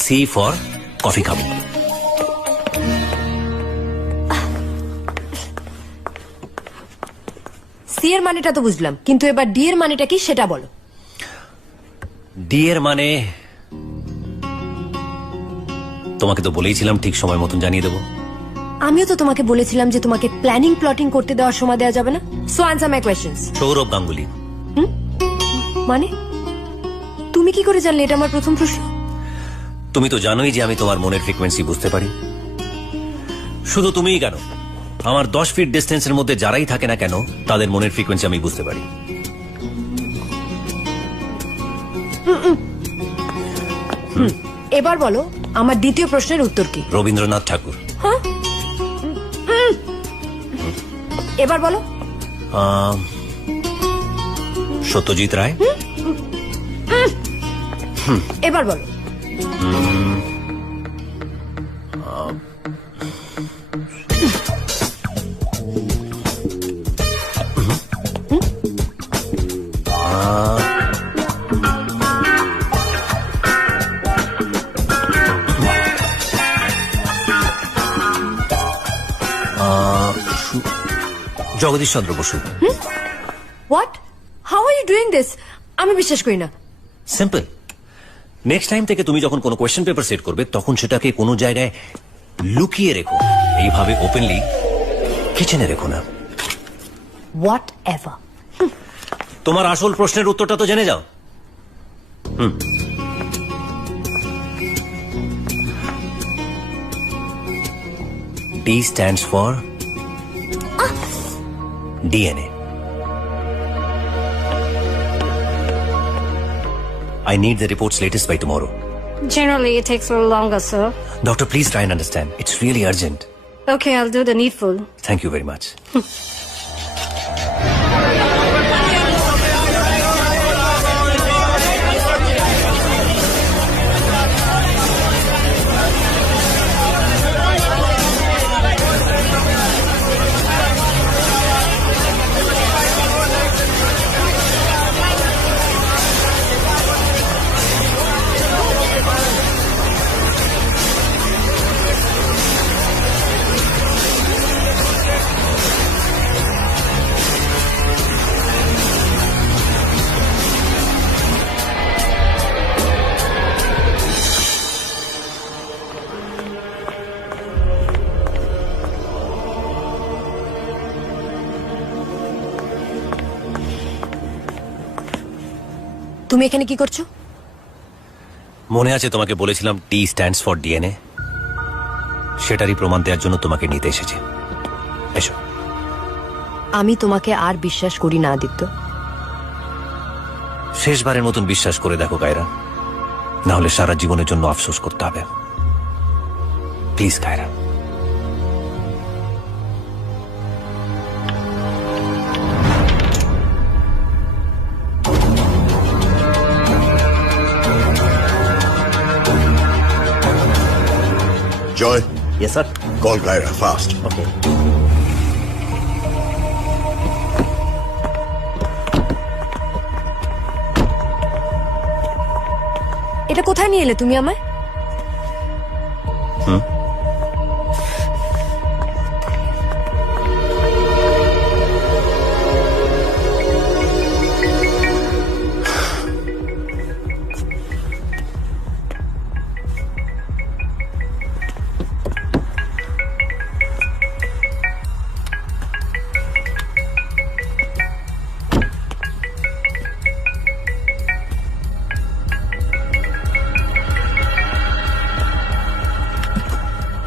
সি ফর কফি খাবো। সি এর মানেটা তো বুঝলাম, কিন্তু এবার ডি এর মানেটা কি সেটা বলো। ডি এর মানে তোমাকে তো বলেইছিলাম ঠিক সময় মতন জানিয়ে দেবো। আমিও তো তোমাকে বলেছিলাম যে তোমাকে প্ল্যানিং প্লটিং করতে দেওয়ার সময় দেওয়া যাবে না। সো আনসার মাই কোয়েশ্চেনস। সৌরভ গাঙ্গুলি। মানে তুমি কি করে জানলে এটা আমার প্রথম প্রশ্ন? তুমি তো জানোই যে আমি তোমার মনের ফ্রিকোয়েন্সি বুঝতে পারি। শুধু তুমিই কেন, আমার 10 ফিট ডিস্টেন্সের মধ্যে যারাই থাকে না কেন তাদের মনের ফ্রিকোয়েন্সি আমি বুঝতে পারি। এবার বলো আমার দ্বিতীয় প্রশ্নের উত্তর কি? রবীন্দ্রনাথ ঠাকুর। এবার বলো। সত্যজিৎ রায়। এবার বলো। Jagadish Chandra Bose. What? How are you doing this? আমি বিশ্বাস করি না। সিম্পল। নেক্সট টাইম থেকে তুমি যখন কোনো কোয়েশ্চেন পেপার সেট করবে তখন সেটাকে কোনো জায়গায় লুকিয়ে রেখো, এইভাবে ওপেনলি কিচেনে রেখো না। What ever. তোমার আসল প্রশ্নের উত্তরটা তো জেনে যাও। D stands for DNA. I need the reports latest by tomorrow. Generally, it takes a little longer, sir. Doctor, please try and understand. It's really urgent. Okay, I'll do the needful. Thank you very much. তুমি এখানে কি করছো? মনে আছে তোমাকে বলেছিলাম D stands for DNA? সেটারই প্রমাণ দেওয়ার জন্য তোমাকে নিতে এসেছি। এসো। আমি তোমাকে আর বিশ্বাস করি না আদিত্য। শেষবারের মতন বিশ্বাস করে দেখো কায়রা, না হলে সারা জীবনের জন্য আফসোস করতে হবে। Please Kiara. Joy, Yes, sir. call Kyra fast. Okay. এটা কোথায় নিয়ে এলে তুমি আমায়?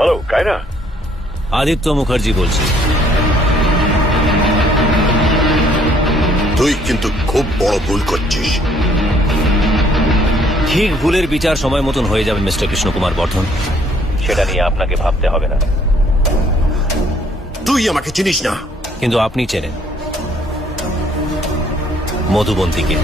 হ্যালো কায়রা, আদিত্য মুখার্জি বলছি। তুই কিন্তু খুব বড় ভুল করছিস। ঠিক ভুলের বিচার সময় মতন হয়ে যাবে মিস্টার কৃষ্ণকুমার বর্ধন, সেটা নিয়ে আপনাকে ভাবতে হবে না। তুই আমাকে চিনিস না। কিন্তু আপনি চেনেন মধুবন্তীকে।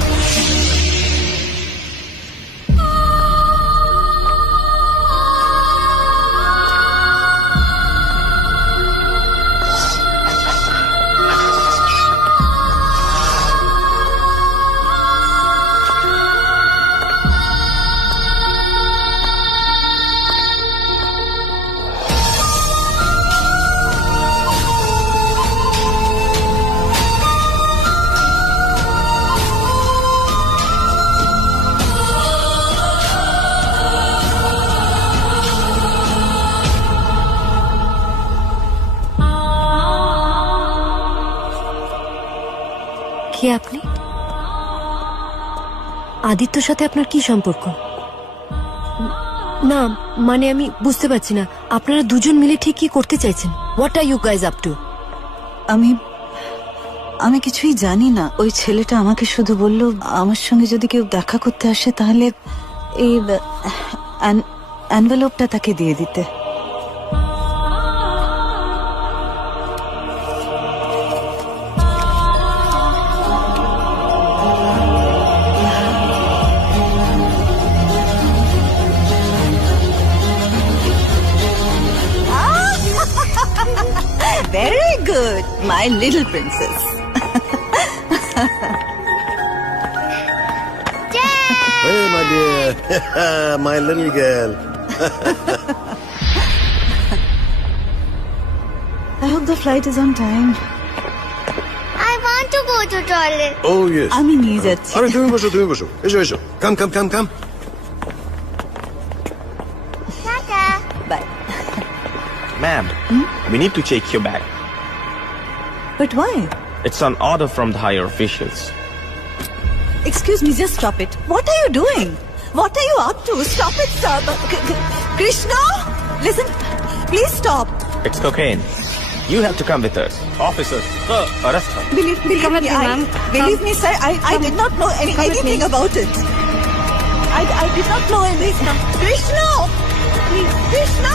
কে আপনি? আদিত্যর সাথে আপনার কি সম্পর্ক? না মানে আমি বুঝতে পারছি না, আপনারা দুজন মিলে ঠিক কি করতে চাইছেন? What are you guys up to? আমি কিছুই জানি না। ওই ছেলেটা আমাকে শুধু বলল আমার সঙ্গে যদি কেউ দেখা করতে আসে তাহলে এই এনভেলপটা তাকে দিয়ে দিতে। Very good, my little princess. Hey, my dear. My little girl. I hope the flight is on time. go to toilet. Oh yes, আমি নিয়ে যাচ্ছি। আরে তুমি বসো, তুমি বসো, এসো এসো, come come come come. Tata. Bye. Ma'am, we need to check your bag. But why? It's an order from the higher officials. Excuse me, just stop it. What are you doing? What are you up to? Stop it, stop. Krishna, listen, please stop. It's cocaine. You have to come with us. Officers, arrest her. Believe me, believe me, sir. I did not know anything about it. I did not know anything. Krishna, please, Krishna,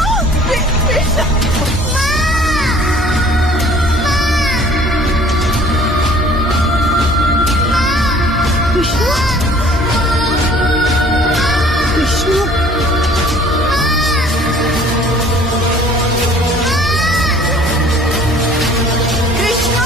Krishna. Krishna, Krishna.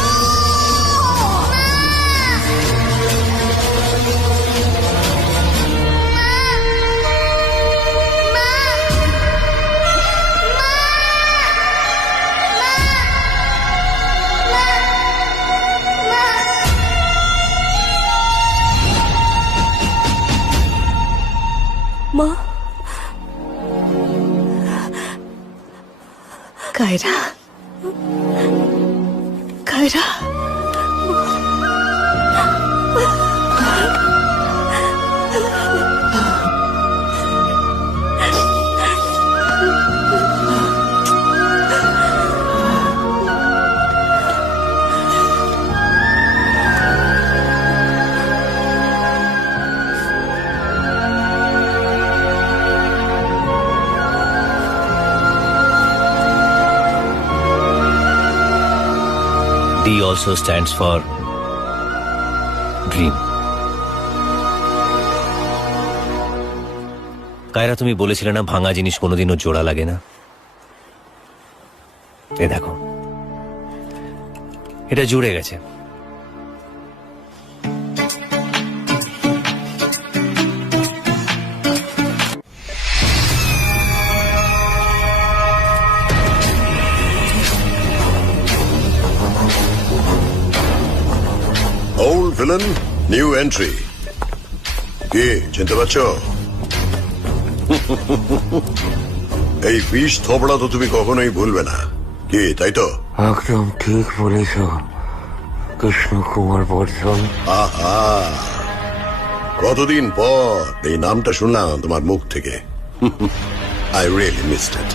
মা, Kiara, Kiara, D also stands for dream. Kiara, তুমি বলেছিলে না ভাঙা জিনিস কোনোদিনও জোড়া লাগে না? এ দেখো, এটা জুড়ে গেছে। Old villain, new entry. কি চিনতে পারছো? এই বিষ থোবড়া তো তুমি কখনোই ভুলবে না, কি তাই তো? একদম ঠিক বলেছ কৃষ্ণ কুমার বর্ধন। আহা, কতদিন পর এই নামটা শুনলাম তোমার মুখ থেকে। I really missed it.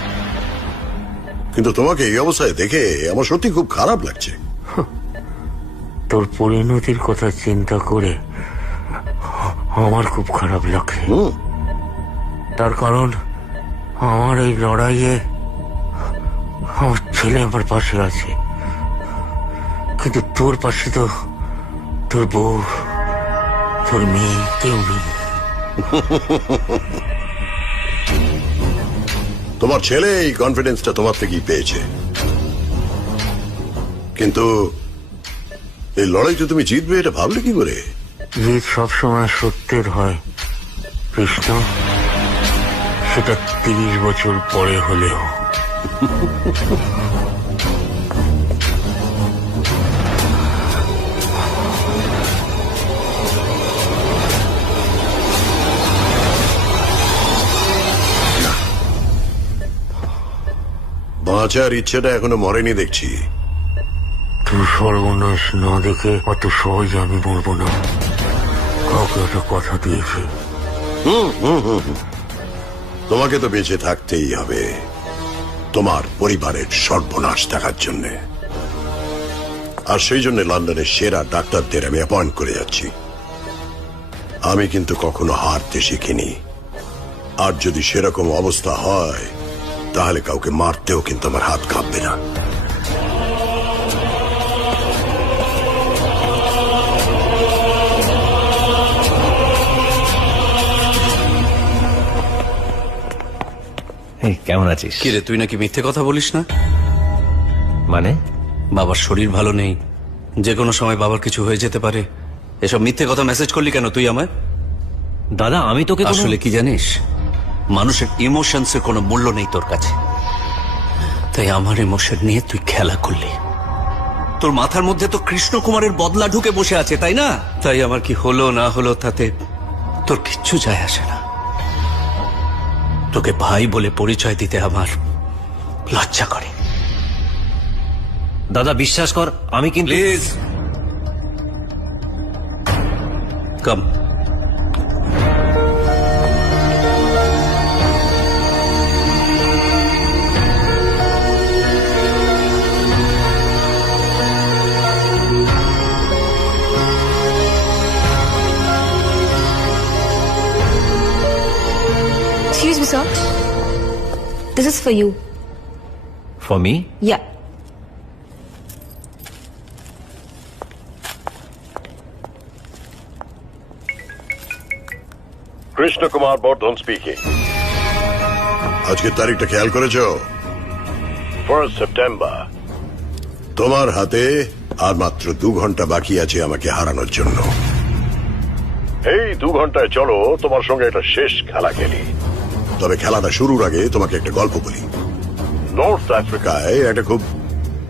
কিন্তু তোমাকে এই অবস্থায় দেখে আমার সত্যি খুব খারাপ লাগছে। তোর পরিণতির কথা চিন্তা করে আমার খুব খারাপ লাগছে। তার কারণ আমার এই লড়াইয়ে আমার ছেলে আমার পাশে আছে, কিন্তু তোর পাশে তো তোর বউ, তোর মেয়ে কেউ নেই। তোমার ছেলে এই কনফিডেন্সটা তোমার থেকেই পেয়েছে, কিন্তু এই লড়াইতে তুমি জিতবে এটা ভাবলে কি করে? জিত সবসময় সত্যের হয় কৃষ্ণ, সেটা 30 বছর পরে হলেও। বাঁচার ইচ্ছেটা এখনো মরেনি দেখছি। তুই সর্বনাশ না দেখে অত সহজে আমি মরবো না, কাউকে একটা কথা দিয়েছি। তোমাকে তো বেঁচে থাকতেই হবে তোমার পরিবারের সর্বনাশ দেখার জন্য, আর সেই জন্য লন্ডনের সেরা ডাক্তারদের আমি অ্যাপয়েন্ট করে যাচ্ছি। আমি কিন্তু কখনো হারতে শিখিনি, আর যদি সেরকম অবস্থা হয় তাহলে কাউকে মারতেও কিন্তু আমার হাত কাঁপবে না। কেমন আছিস? কি রে, তুই নাকি মিথ্যে কথা বলিস না? মানে? বাবার শরীর ভালো নেই, যে কোনো সময় বাবার কিছু হয়ে যেতে পারে, এসব মিথ্যে কথা মেসেজ করলি কেন তুই আমায়? দাদা, আমি তোকে আসলে কি জানিস, মানুষের ইমোশনস এর কোনো মূল্য নেই তোর কাছে, তাই আমার ইমোশন নিয়ে তুই খেলা করলি। তোর মাথার মধ্যে তো কৃষ্ণ কুমারের বদলা ঢুকে বসে আছে, তাই না? তাই আমার কি হলো না হলো তাতে তোর কিচ্ছু যায় আসে না। তোকে ভাই বলে পরিচয় দিতে আমার লজ্জা করে। দাদা বিশ্বাস কর, আমি কিন্তু please come. Excuse me, sir. This is for you. For me. Yeah. Krishna Kumar Bardhan speaking. আজকের তারিখটা খেয়াল করেছো? 1 সেপ্টেম্বর। তোমার হাতে আর মাত্র 2 ঘন্টা বাকি আছে আমাকে হারানোর জন্য। এই 2 ঘন্টায় চলো তোমার সঙ্গে একটা শেষ খেলা খেলি। তবে খেলাটা শুরুর আগে তোমাকে একটা গল্প বলি। নর্থ আফ্রিকায় একটা খুব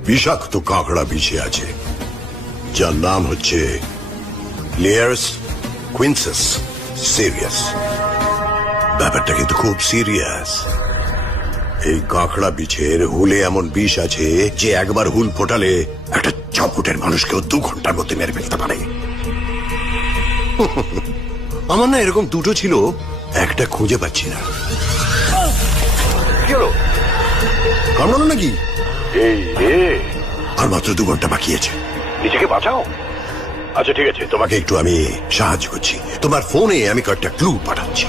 বিষাক্ত কাঁকড়া বিছে আছে, যার নাম হচ্ছে লিয়ার্স কুইন্সাস সিরিয়াস। ব্যাপারটা কিন্তু খুব সিরিয়াস। এই কাঁকড়া বিছের হুলে এমন বিষ আছে যে একবার হুল ফোটালে একটা 6 ফুটের মানুষকেও 2 ঘন্টার মধ্যে মেরে ফেলতে পারে। আমার না এরকম 2টো ছিল, একটা খুঁজে পাচ্ছি না। কি হলো? কামড়ালো নাকি? এই রে, আর মাত্র 2 ঘন্টা বাকি আছে, নিজেকে বাঁচাও। আচ্ছা ঠিক আছে, তোমাকে একটু আমি সাহায্য করছি। তোমার ফোনে আমি কয়েকটা ক্লু পাঠাচ্ছি,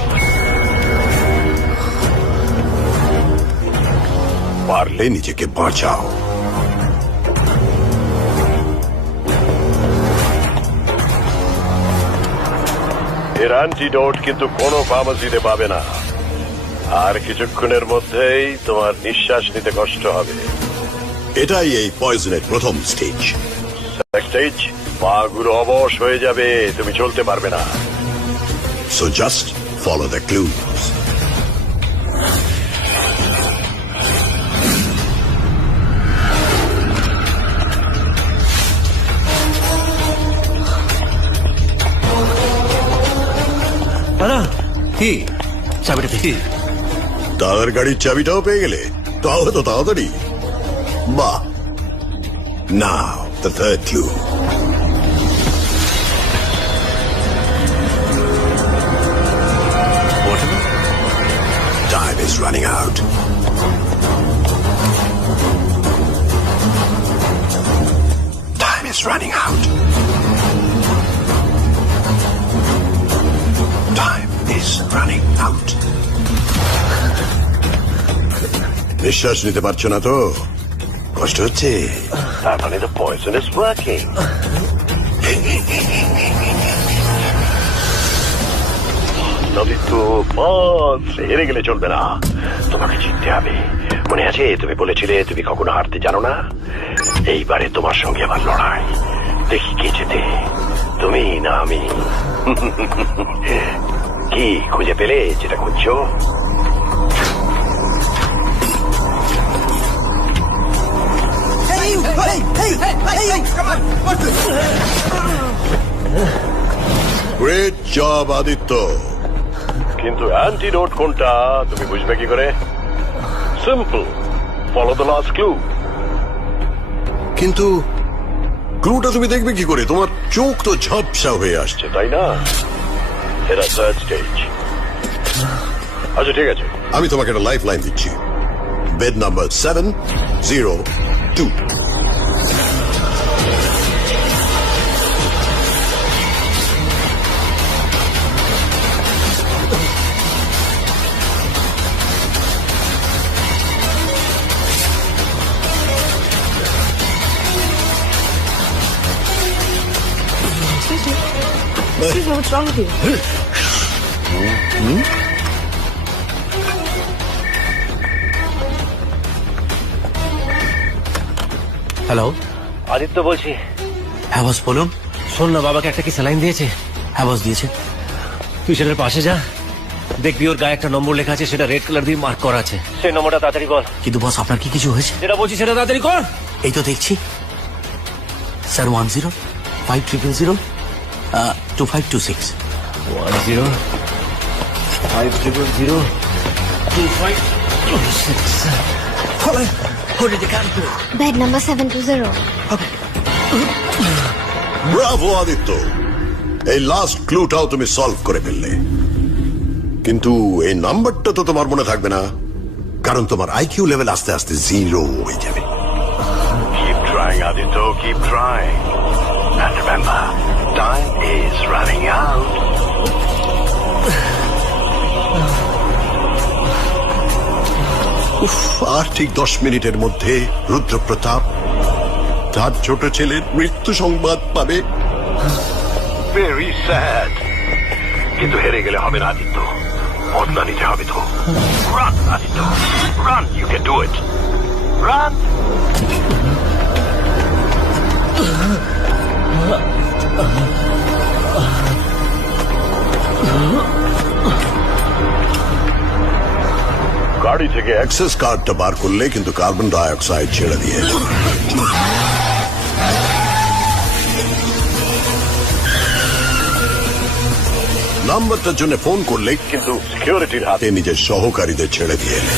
পারলে নিজেকে বাঁচাও। এর অ্যান্টিডোট কিন্তু কোনো ফার্মাসিতে পাবে না, আর কিছুক্ষণের মধ্যেই তোমার নিঃশ্বাস নিতে কষ্ট হবে। এটাই এই পয়জনের প্রথম স্টেজ। স্টেজ, পাগুলো অবশ হয়ে যাবে, তুমি চলতে পারবে না। So just follow the clues. দাদা কি চাবিটা কি? তার গাড়ির চাবিটাও পেয়ে গেলে? তাও তো তাড়াতাড়ি। বাহ। Now the third clue. Time is running out. Time is running out. Time is running out. নিঃশ্বাস নিতে পারছো না তো? কষ্ট হচ্ছে? তার মানে the poison is working. তো বস, হেরে গেলে চলবে না, তোমাকে জিততে হবে। মনে আছে তুমি বলেছিলে তুমি কখনো হারতে জানো না? এইবারে তোমার সঙ্গে আমার লড়াই, দেখি কে জেতে, তুমি না আমি। কি খুঁজে পেলে যেটা খুঁজছো? গ্রেট জব আদিত্য, কিন্তু অ্যান্টিডোট কোনটা তুমি বুঝবে কি করে? Simple, follow the last clue. কিন্তু ক্লুটা তুমি দেখবে কি করে? তোমার চোখ তো ঝাপসা হয়ে আসছে, তাই না? এটা থার্ড স্টেজ। আচ্ছা ঠিক আছে, আমি তোমাকে একটা লাইফ লাইন দিচ্ছি। Bed number 702। Excuse me, what's wrong with you? Hello, Aditya বলছি। হ্যাঁ বস বলুন। শোন না, বাবাকে একটা কি স্যালাইন দিয়েছে? হ্যাঁ বস দিয়েছে। তুই সেটার পাশে যা, দেখবি ওর গায়ে একটা নম্বর লেখা আছে, সেটা রেড কালার দিয়ে মার্ক করা আছে। সেই নম্বরটা তাড়াতাড়ি কর। কিন্তু বস আপনার কি কিছু হয়েছে? যেটা বলছি সেটা তাড়াতাড়ি কর। এই তো দেখছি। Sir 10-5000-2526 Bed number 720. Bravo Aditya, এই লাস্ট ক্লুটাও তুমি সলভ করে ফেললে, কিন্তু এই নাম্বারটা তো তোমার মনে থাকবে না, কারণ তোমার আইকিউ লেভেল আস্তে আস্তে 0 হয়ে যাবে। Keep trying, Aditya. Keep trying. And remember, time is running out. উফ, আর ঠিক 10 মিনিটের মধ্যে রুদ্রপ্রতাপ তার ছোট ছেলের মৃত্যু সংবাদ পাবে। Very sad. কিন্তু হেরে গেলে হবে না আদিত্য, বদলা নিতে হবে তো। Run, Aditya, run. You can do it. Run. গাড়ি থেকে অ্যাক্সেস কার্ডটা বার করলে কিন্তু কার্বন ডাই অক্সাইড ছেড়ে দিয়ে নাম্বারটার জন্য ফোন করলে কিন্তু সিকিউরিটির হাতে নিজের সহকারীদের ছেড়ে দিয়ে এলে।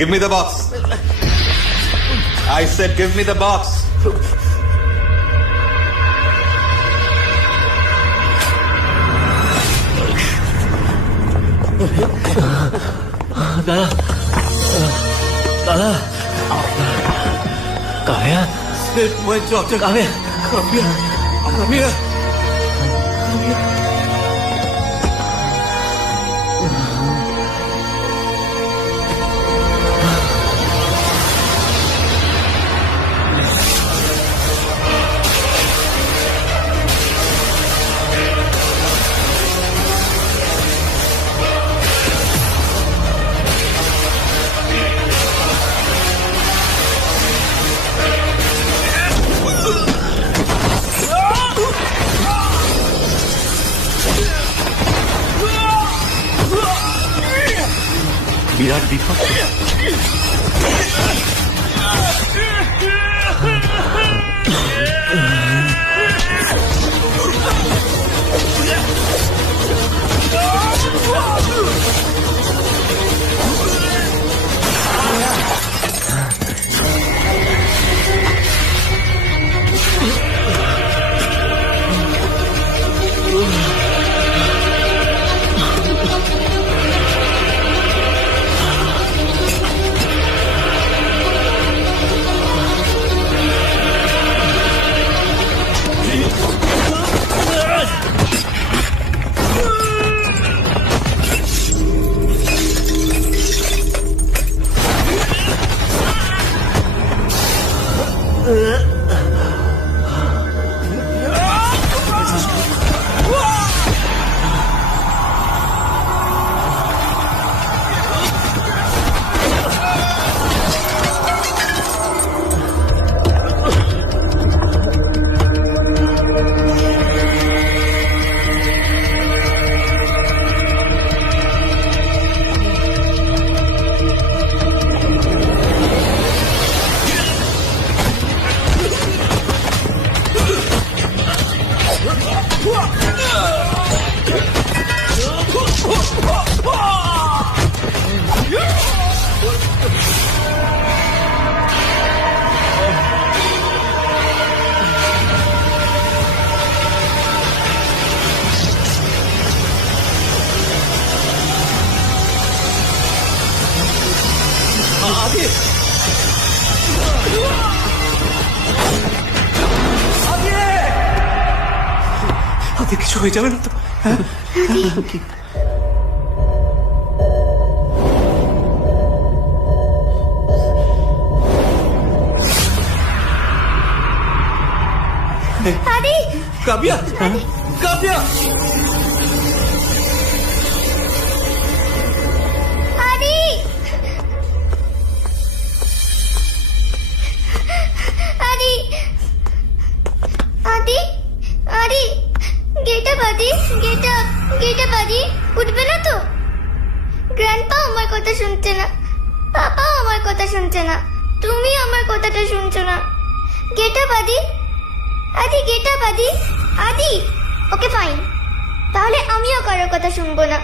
Give me the box. I said give me the box. দাদা, দাদা, কাব্যা, কাব্যা, কাব্যা, কাব্যা। বিরাট বিপদ। কিছু হয়ে যাবে না তো? Adi! কাব্যা, কাব্যা আদি আদি আদি আদি গেট আপ আদি গেট আপ আদি উঠবে না তো? গ্র্যান্ডপা আমার কথা শুনছে না, পাপা আমার কথা শুনছে না, তুমি আমার কথাটা শুনছো না। গেট আপ আদি আদি গেট আপ আদি আদি। ওকে ফাইন, তাহলে আমিও কারোর কথা শুনবো না।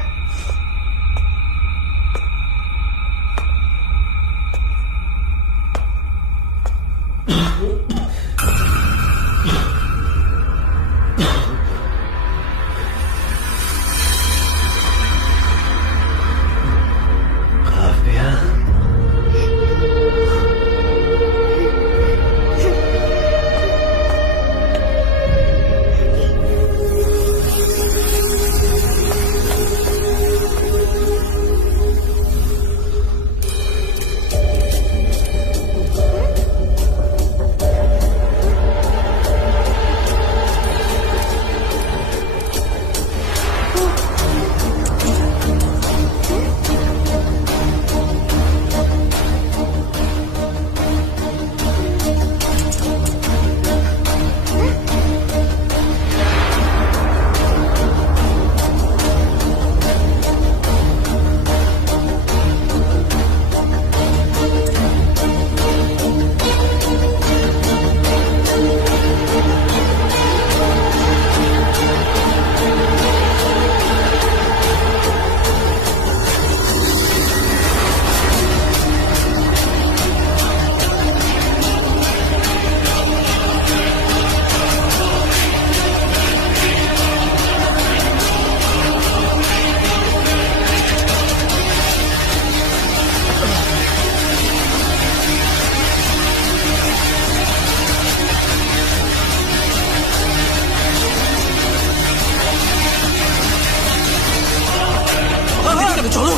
চলো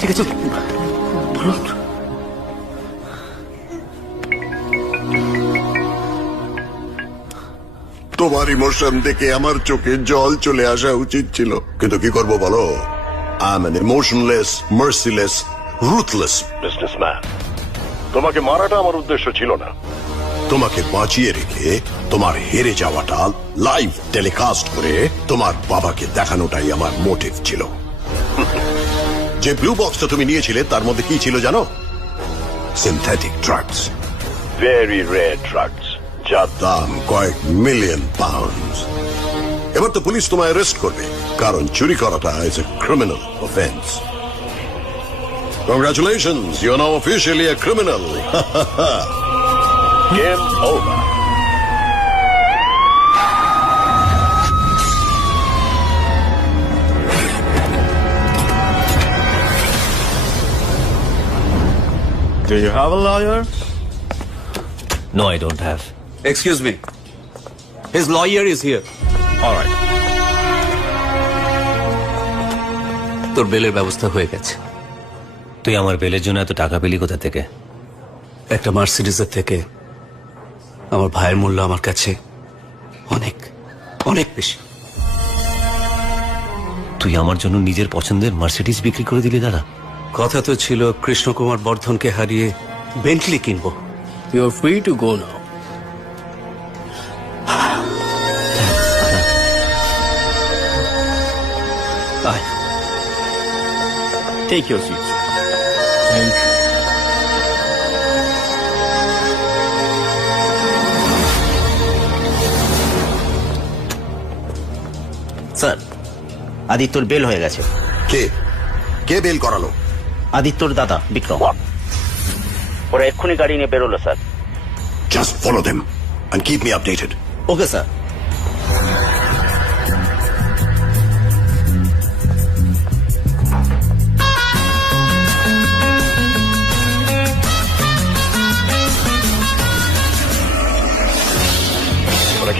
ঠিক আছে তোমার ইমোশন দেখে আমার চোখে জল চলে আসা উচিত ছিল, কিন্তু কি করব বলো? I am an emotionless, merciless, ruthless businessman. তোমাকে মারাটা আমার উদ্দেশ্য ছিল না, তোমাকে বাঁচিয়ে রেখে তোমার হেরে যাওয়াটা লাইভ টেলিকাস্ট করে তোমার বাবাকে দেখানোটাই আমার মোটিভ ছিল। যে ব্লু বক্সটা তুমি নিয়েছিলে তার মধ্যে কি ছিল জানো? Synthetic drugs, very rare drugs, যার দাম কয়েক মিলিয়ন পাউন্ড। এবার তো পুলিশ তোমায় অ্যারেস্ট করবে, কারণ চুরি করাটা is a criminal offence. Congratulations, you are now officially a criminal. Game over. Do you have a lawyer? No, I don't have. Excuse me. His lawyer is here. All right. তোর বেলের ব্যবস্থা হয়ে গেছে। তুই আমার বেলের জন্য এত টাকা পেলি কোথা থেকে? একটা মার্সিডিজের থেকে আমার ভাইয়ের মূল্য আমার কাছে অনেক অনেক বেশি। তুই আমার জন্য নিজের পছন্দের মার্সিডিজ বিক্রি করে দিলি দাদা? কথা তো ছিল কৃষ্ণকুমার বর্ধনকে হারিয়ে বেন্টলি কিনবো। You are free to go now. Take your seat, sir. Thank you. Sir, আদিত্যর বেল হয়ে গেছে। কে কে বেল করালো? আদিত্যর দাদা বিক্রম। ওরা এক্ষুনি গাড়ি নিয়ে বেরোলো sir. Just follow them and keep me updated. Okay sir.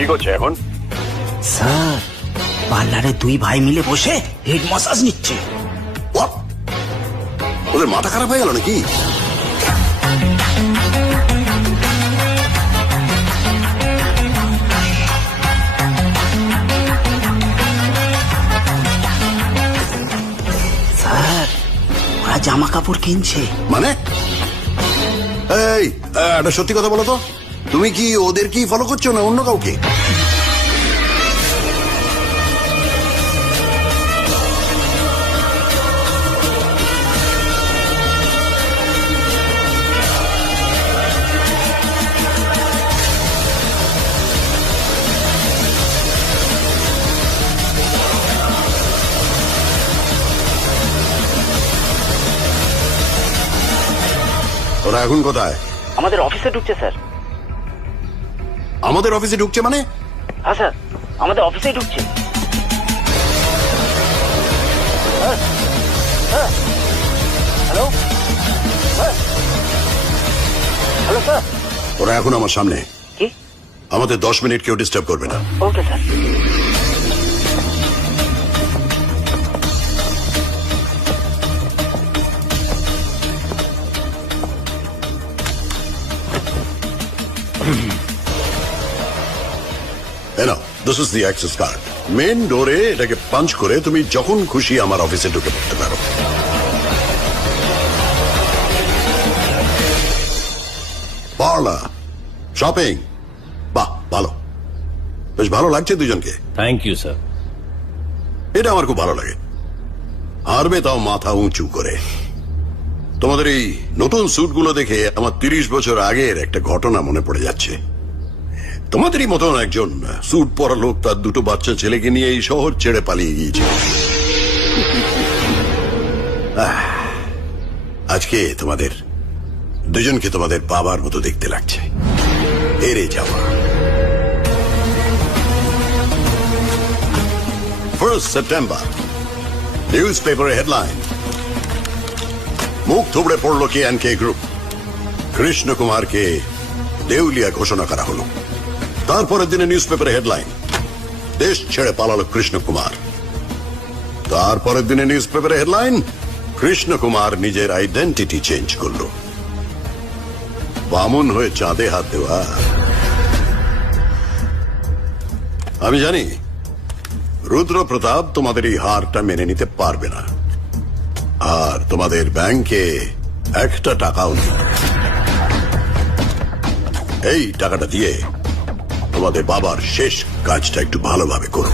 কি করছে এখন? স্যার পার্লারে দুই ভাই মিলে বসে হেড ম্যাসাজ নিচ্ছে। ওদের মাথা খারাপ হয়ে গেল নাকি? স্যার ওরা জামা কাপড় কিনছে। মানে এই একটা সত্যি কথা বলো তো, তুমি কি ওদেরকেই ফলো করছো না অন্য কাউকে? ওরা এখন কোথায়? আমাদের অফিসে ঢুকছে স্যার। আমাদের অফিসে ঢুকছে মানে? হ্যাঁ স্যার, আমাদের অফিসেই ঢুকছে। Hello hello sir. ওরা এখন আমার সামনে। কি? আমাদের 10 মিনিট কেউ ডিস্টার্ব করবে না। Okay sir. This is the access card. Main ডোরে এটাকে পাঞ্চ করে তুমি যখন খুশি আমার অফিসে ঢুকে পড়তে পারো। পার্লার, শপিং, বাহ ভালো, বেশ ভালো লাগছে দুজনকে। Thank you sir. এটা আমার খুব ভালো লাগে। হারবে তাও মাথা উঁচু করে। তোমাদের এই নতুন স্যুটগুলো দেখে আমার 30 বছর আগের একটা ঘটনা মনে পড়ে যাচ্ছে। তোমাদেরই মতন একজন স্যুট পরা লোক তার দুটো বাচ্চা ছেলেকে নিয়ে এই শহর ছেড়ে পালিয়ে গিয়েছে। আজকে তোমাদের দুজনকে তোমাদের বাবার মতো দেখতে লাগছে। হেরে যাওয়া। 1 সেপ্টেম্বর নিউজ পেপারের হেডলাইন, মুখ থুবড়ে পড়ল কে গ্রুপ, কৃষ্ণ কুমারকে দেউলিয়া ঘোষণা করা হলো। তারপরের দিনে নিউজ পেপারে হেডলাইন, দেশ ছেড়ে পালালো কৃষ্ণ কুমার। তারপরের দিনে নিউজ পেপারে হেডলাইন, কৃষ্ণ কুমার নিজের আইডেন্টিটি চেঞ্জ করলো। বামুন হয়ে চাঁদে হাত দেওয়া। আমি জানি রুদ্র প্রতাপ তোমাদের এই হারটা মেনে নিতে পারবে না, আর তোমাদের ব্যাংকে একটা টাকাও নেই। এই টাকাটা দিয়ে তোমাদের বাবার শেষ কাজটা একটু ভালোভাবে করো।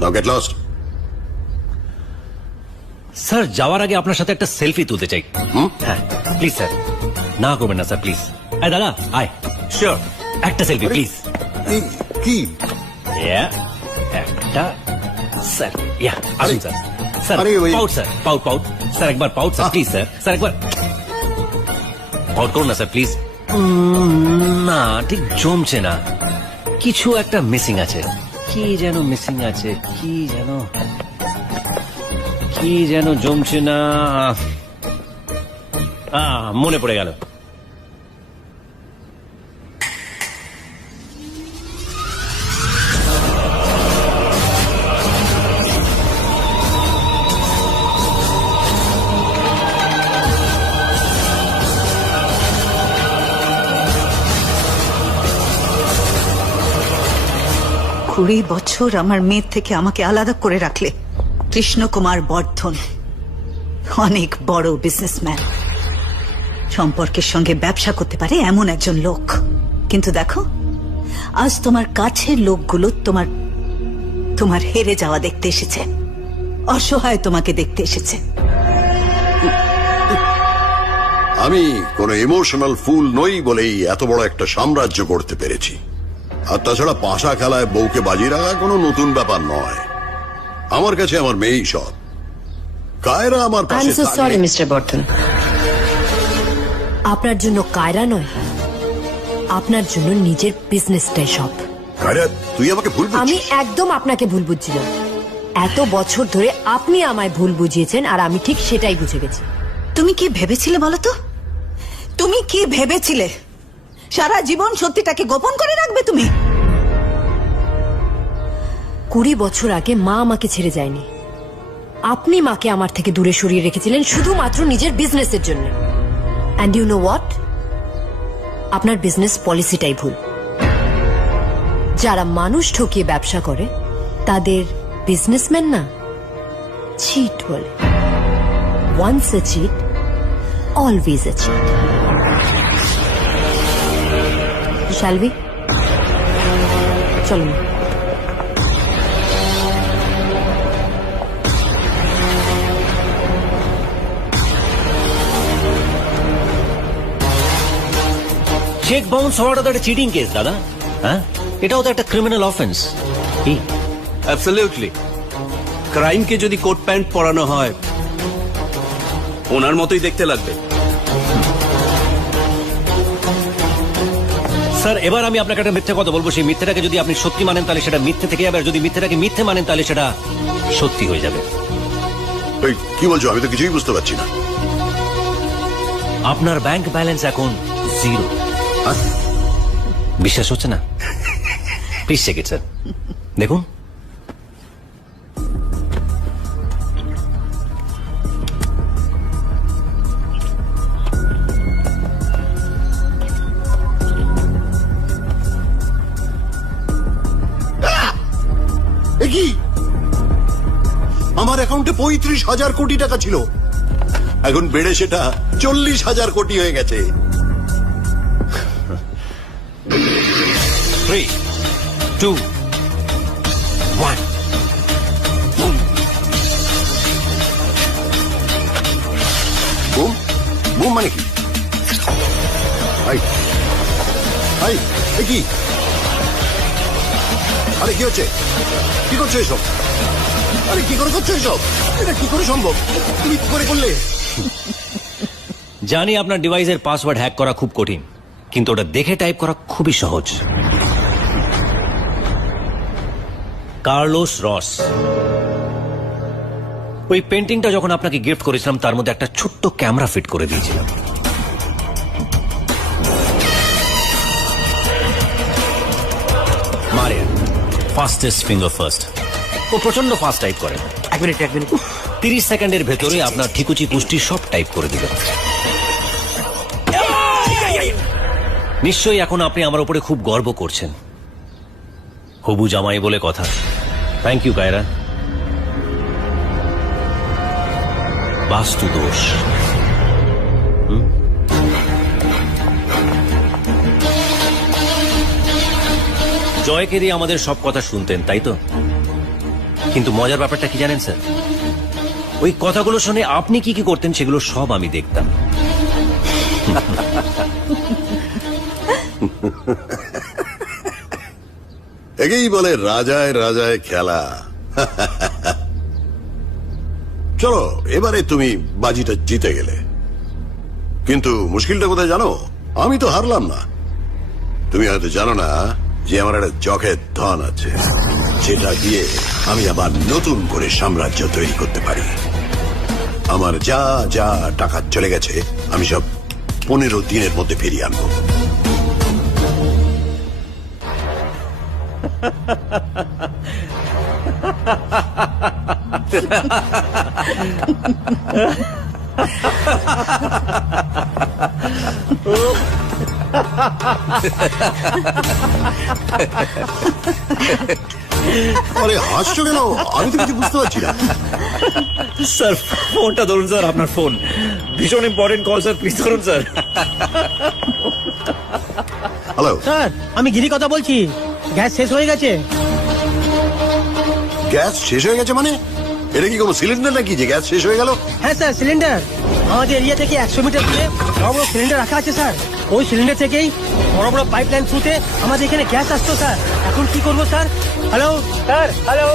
নাও গেট লস্ট। স্যার যাওয়ার আগে আপনার সাথে একটা সেলফি তুলতে চাই। হ্যাঁ প্লিজ স্যার, না করবেন না স্যার প্লিজ। আয় দাদা আয়, শিওর একটা সেলফি প্লিজ। কি একটা স্যার, ইয়া আসুন স্যার। স্যার পাউট স্যার, পাউট পাউট স্যার, একবার পাউট স্যার প্লিজ স্যার। স্যার একবার পাউট করুন না স্যার প্লিজ। না ঠিক জমছে না, কিছু একটা মিসিং আছে। কি যেন মিসিং আছে, কি যেন জমছে না। মনে পড়ে গেল। কুড়ি বছর আমার মেয়ের থেকে আমাকে আলাদা করে রাখলে। কৃষ্ণ কুমার বর্ধন অনেক বড় বিজনেসম্যান, সম্পর্কের সঙ্গে ব্যবসা করতে পারে এমন একজন লোক। কিন্তু দেখো আজ তোমার কাছের লোকগুলো তোমার হেরে যাওয়া দেখতে এসেছে, অসহায় তোমাকে দেখতে এসেছে। আমি কোনো ইমোশনাল ফুল নই বলেই এত বড় একটা সাম্রাজ্য করতে পেরেছি। আর তাছাড়া পাশা খেলায় বউকে বাজি রাখা কোনো নতুন ব্যাপার নয়। আমার কাছে আমার মেয়েই সব। কায়রা আমার পাশে থাকলে- সরি মিস্টার বর্ধন, আপনার জন্য কায়রা নয়, আপনার জন্য নিজের বিজনেসটাই সব। কায়রা তুই আমাকে ভুল আমি একদম আপনাকে ভুল বুঝছিলাম। এত বছর ধরে আপনি আমায় ভুল বুঝিয়েছেন, আর আমি ঠিক সেটাই বুঝে গেছি। তুমি কি ভেবেছিলে বলো তো? তুমি কি ভেবেছিলে সারা জীবন সত্যিটাকে গোপন করে রাখবে তুমি? 20 বছর আগে মা আমাকে ছেড়ে যায়নি। আপনি মাকে আমার থেকে দূরে সরিয়ে রেখেছিলেন শুধুমাত্র নিজের বিজনেসের জন্য। অ্যান্ড ইউ নো হোয়াট, আপনার বিজনেস পলিসিটাই ভুল। যারা মানুষ ঠকিয়ে ব্যবসা করে তাদের বিজনেসম্যান না, চিট বলে। Once a cheat, always a cheat. Shalvi, চলুন। চেক বাউন্স হওয়াটা তো একটা চিটিং কেস দাদা। হ্যাঁ, এটাও তো একটা ক্রিমিনাল অফেন্স। কি? অ্যাবসলিউটলি। ক্রাইমকে যদি কোট প্যান্ট পরানো হয় ওনার মতোই দেখতে লাগবে। স্যার, এবার আমি আপনাকে একটা মিথ্যে কথা বলবো। সেই মিথ্যেটাকে যদি আপনি সত্যি মানেন তাহলে সেটা মিথ্যে থেকে যাবে, আর যদি মিথ্যেটাকে মিথ্যে মানেন তাহলে সেটা সত্যি হয়ে যাবে। এই, কি বলছো? আমি তো কিছুই বুঝতে পারছি না। আপনার ব্যাংক ব্যালেন্স এখন 0। বিশ্বাস হচ্ছে না? প্লিজ চেক ইট স্যার, দেখুন। কি? আমার অ্যাকাউন্টে 35,000 কোটি টাকা ছিল, এখন বেড়ে সেটা 40,000 কোটি হয়ে গেছে। 3, 2, 1। বুম বুম মানে কি? হাই হাই, এ কি? আরে কি হচ্ছে? কি করছো এসব? আরে কি করে করছো এসব? এটা কি করে সম্ভব? তুমি কি করে করলে? জানি আপনার ডিভাইসের পাসওয়ার্ড হ্যাক করা খুব কঠিন, কিন্তু ওটা দেখে টাইপ করা খুবই সহজ। কার্লোস রস। ওই পেন্টিংটা যখন আপনাকে গিফট করেছিলাম তার মধ্যে একটা ছোট্ট ক্যামেরা ফিট করে দিয়েছিলাম। Maria, fastest finger first. ও প্রচন্ড ফাস্ট টাইপ করে। 1 মিনিট 30 সেকেন্ডের ভেতরে আপনার ঠিকুচি পুষ্টি সব টাইপ করে দিল। নিশ্চয়ই এখন আপনি আমার উপরে খুব গর্ব করছেন। হবু জামাই বলে কথা। Thank you Kaira. বাস্তু দোষ। জয়কে দিয়ে আমাদের সব কথা শুনতেন, তাই তো? কিন্তু মজার ব্যাপারটা কি জানেন স্যার? ওই কথাগুলো শুনে আপনি কি কি করতেন সেগুলো সব আমি দেখতাম। একেই বলে রাজায় রাজায় খেলা। চলো, এবারে তুমি বাজিটা জিতে গেলে, কিন্তু মুশকিলটা কোথায় জানো? আমি তো হারলাম না। তুমি হয়তো জানো না যে আমার একটা জখের ধন আছে, যেটা দিয়ে আমি আবার নতুন করে সাম্রাজ্য তৈরি করতে পারি। আমার যা যা টাকা চলে গেছে আমি সব 15 দিনের মধ্যে ফিরিয়ে আনবো। আরে হাসছো কেন? আমি তো কিছু বুঝতে পারছি না। স্যার, ফোনটা ধরুন স্যার, আপনার ফোন। ভীষণ ইম্পর্টেন্ট কল স্যার, প্লিজ ধরুন স্যার। হ্যালো স্যার, আমি গিরি কথা বলছি। গ্যাস শেষ হয়ে গেছে। গ্যাস শেষ হয়ে গেছে মানে? এটা কি কোনো সিলিন্ডার নাকি যে গ্যাস শেষ হয়ে গেল? হ্যাঁ স্যার, সিলিন্ডার। আমাদের এরিয়া থেকে 100 মিটার দূরে বড় বড় সিলিন্ডার রাখা আছে স্যার। ওই সিলিন্ডার থেকেই বড় বড় পাইপ লাইন থ্রুতে আমাদের এখানে গ্যাস আসতো স্যার। এখন কি করবো স্যার? Hello sir, hello.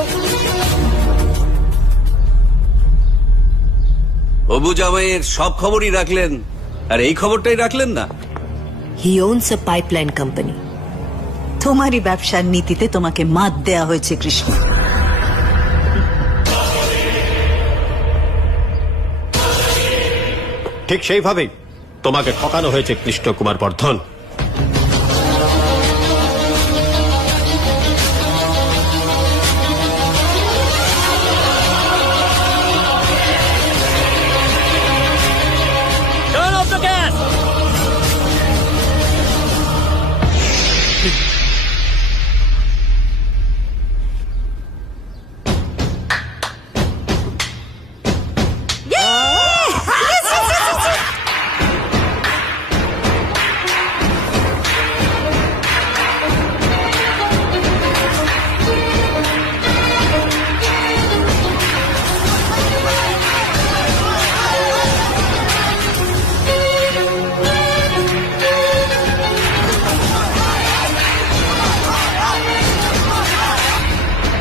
হবু জামাইয়ের সব খবরই রাখলেন, আর এই খবরটাই রাখলেন না। হি ওনস আ পাইপলাইন কোম্পানি। তোমারই ব্যবসার নীতিতে তোমাকে মাত দেয়া হয়েছে কৃষ্ণ। ঠিক সেইভাবেই তোমাকে ঠকানো হয়েছে কৃষ্ণ কুমার বর্ধন।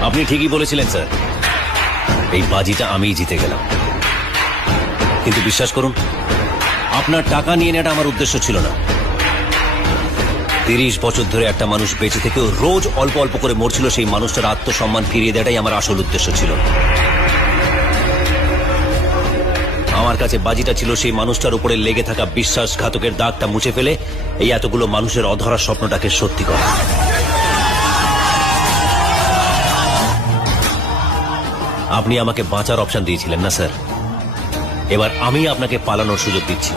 আপনি ঠিকই বলেছিলেন স্যার, এই বাজিটা আমিই জিতে গেলাম। কিন্তু বিশ্বাস করুন, আপনার টাকা নিয়ে নেওয়াটা আমার উদ্দেশ্য ছিল না। 30 বছর ধরে একটা মানুষ বেঁচে থেকেও রোজ অল্প অল্প করে মরছিল, সেই মানুষটার আত্মসম্মান ফিরিয়ে দেওয়াটাই আমার আসল উদ্দেশ্য ছিল। আমার কাছে বাজিটা ছিল সেই মানুষটার উপরে লেগে থাকা বিশ্বাসঘাতকের দাগটা মুছে ফেলে এই এতগুলো মানুষের অধরা স্বপ্নটাকে সত্যি করা। আপনি আমাকে বাঁচার অপশন দিয়েছিলেন না স্যার, এবার আমি আপনাকে পালানোর সুযোগ দিচ্ছি।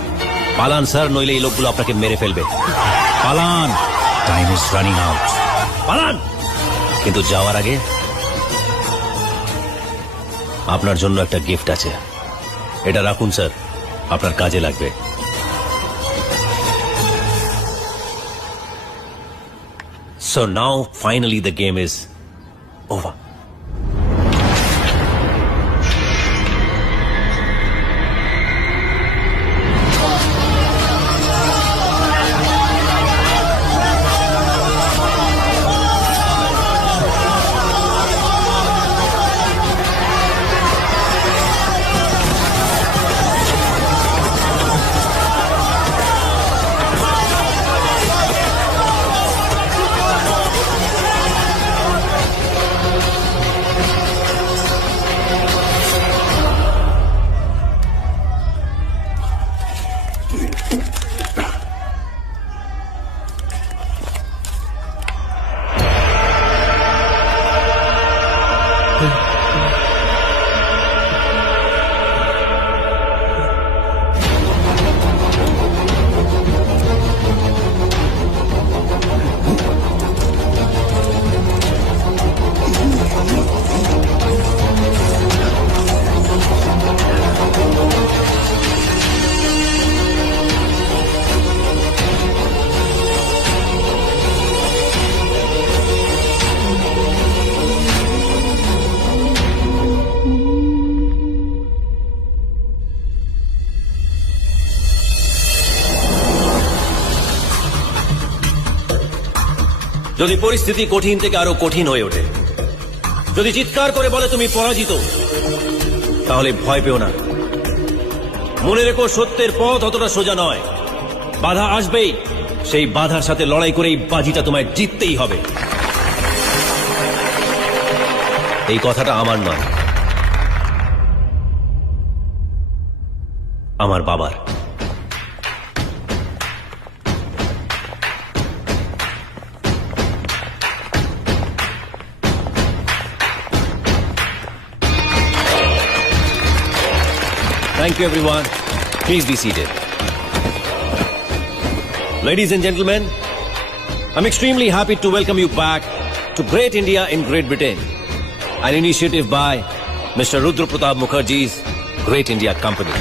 পালান স্যার, নইলে এই লোকগুলো আপনাকে মেরে ফেলবে। পালান, টাইম ইজ রানিং আউট। পালান। কিন্তু যাওয়ার আগে আপনার জন্য একটা গিফট আছে, এটা রাখুন স্যার, আপনার কাজে লাগবে। So now finally the game is over. যদি পরিস্থিতি কঠিন থেকে আরো কঠিন হয়ে ওঠে, যদি চিৎকার করে বলে তুমি পরাজিত, তাহলে ভয় পেও না। মনে রেখো, সত্যের পথ অতটা সোজা নয়, বাধা আসবেই। সেই বাধার সাথে লড়াই করে এই বাজিটা তোমায় জিততেই হবে। এই কথাটা আমার নয়, আমার বাবার। Thank you, everyone. Please be seated. Ladies and gentlemen, I'm extremely happy to welcome you back to Great India in Great Britain, an initiative by Mr. Rudra Pratap Mukherjee's Great India Company.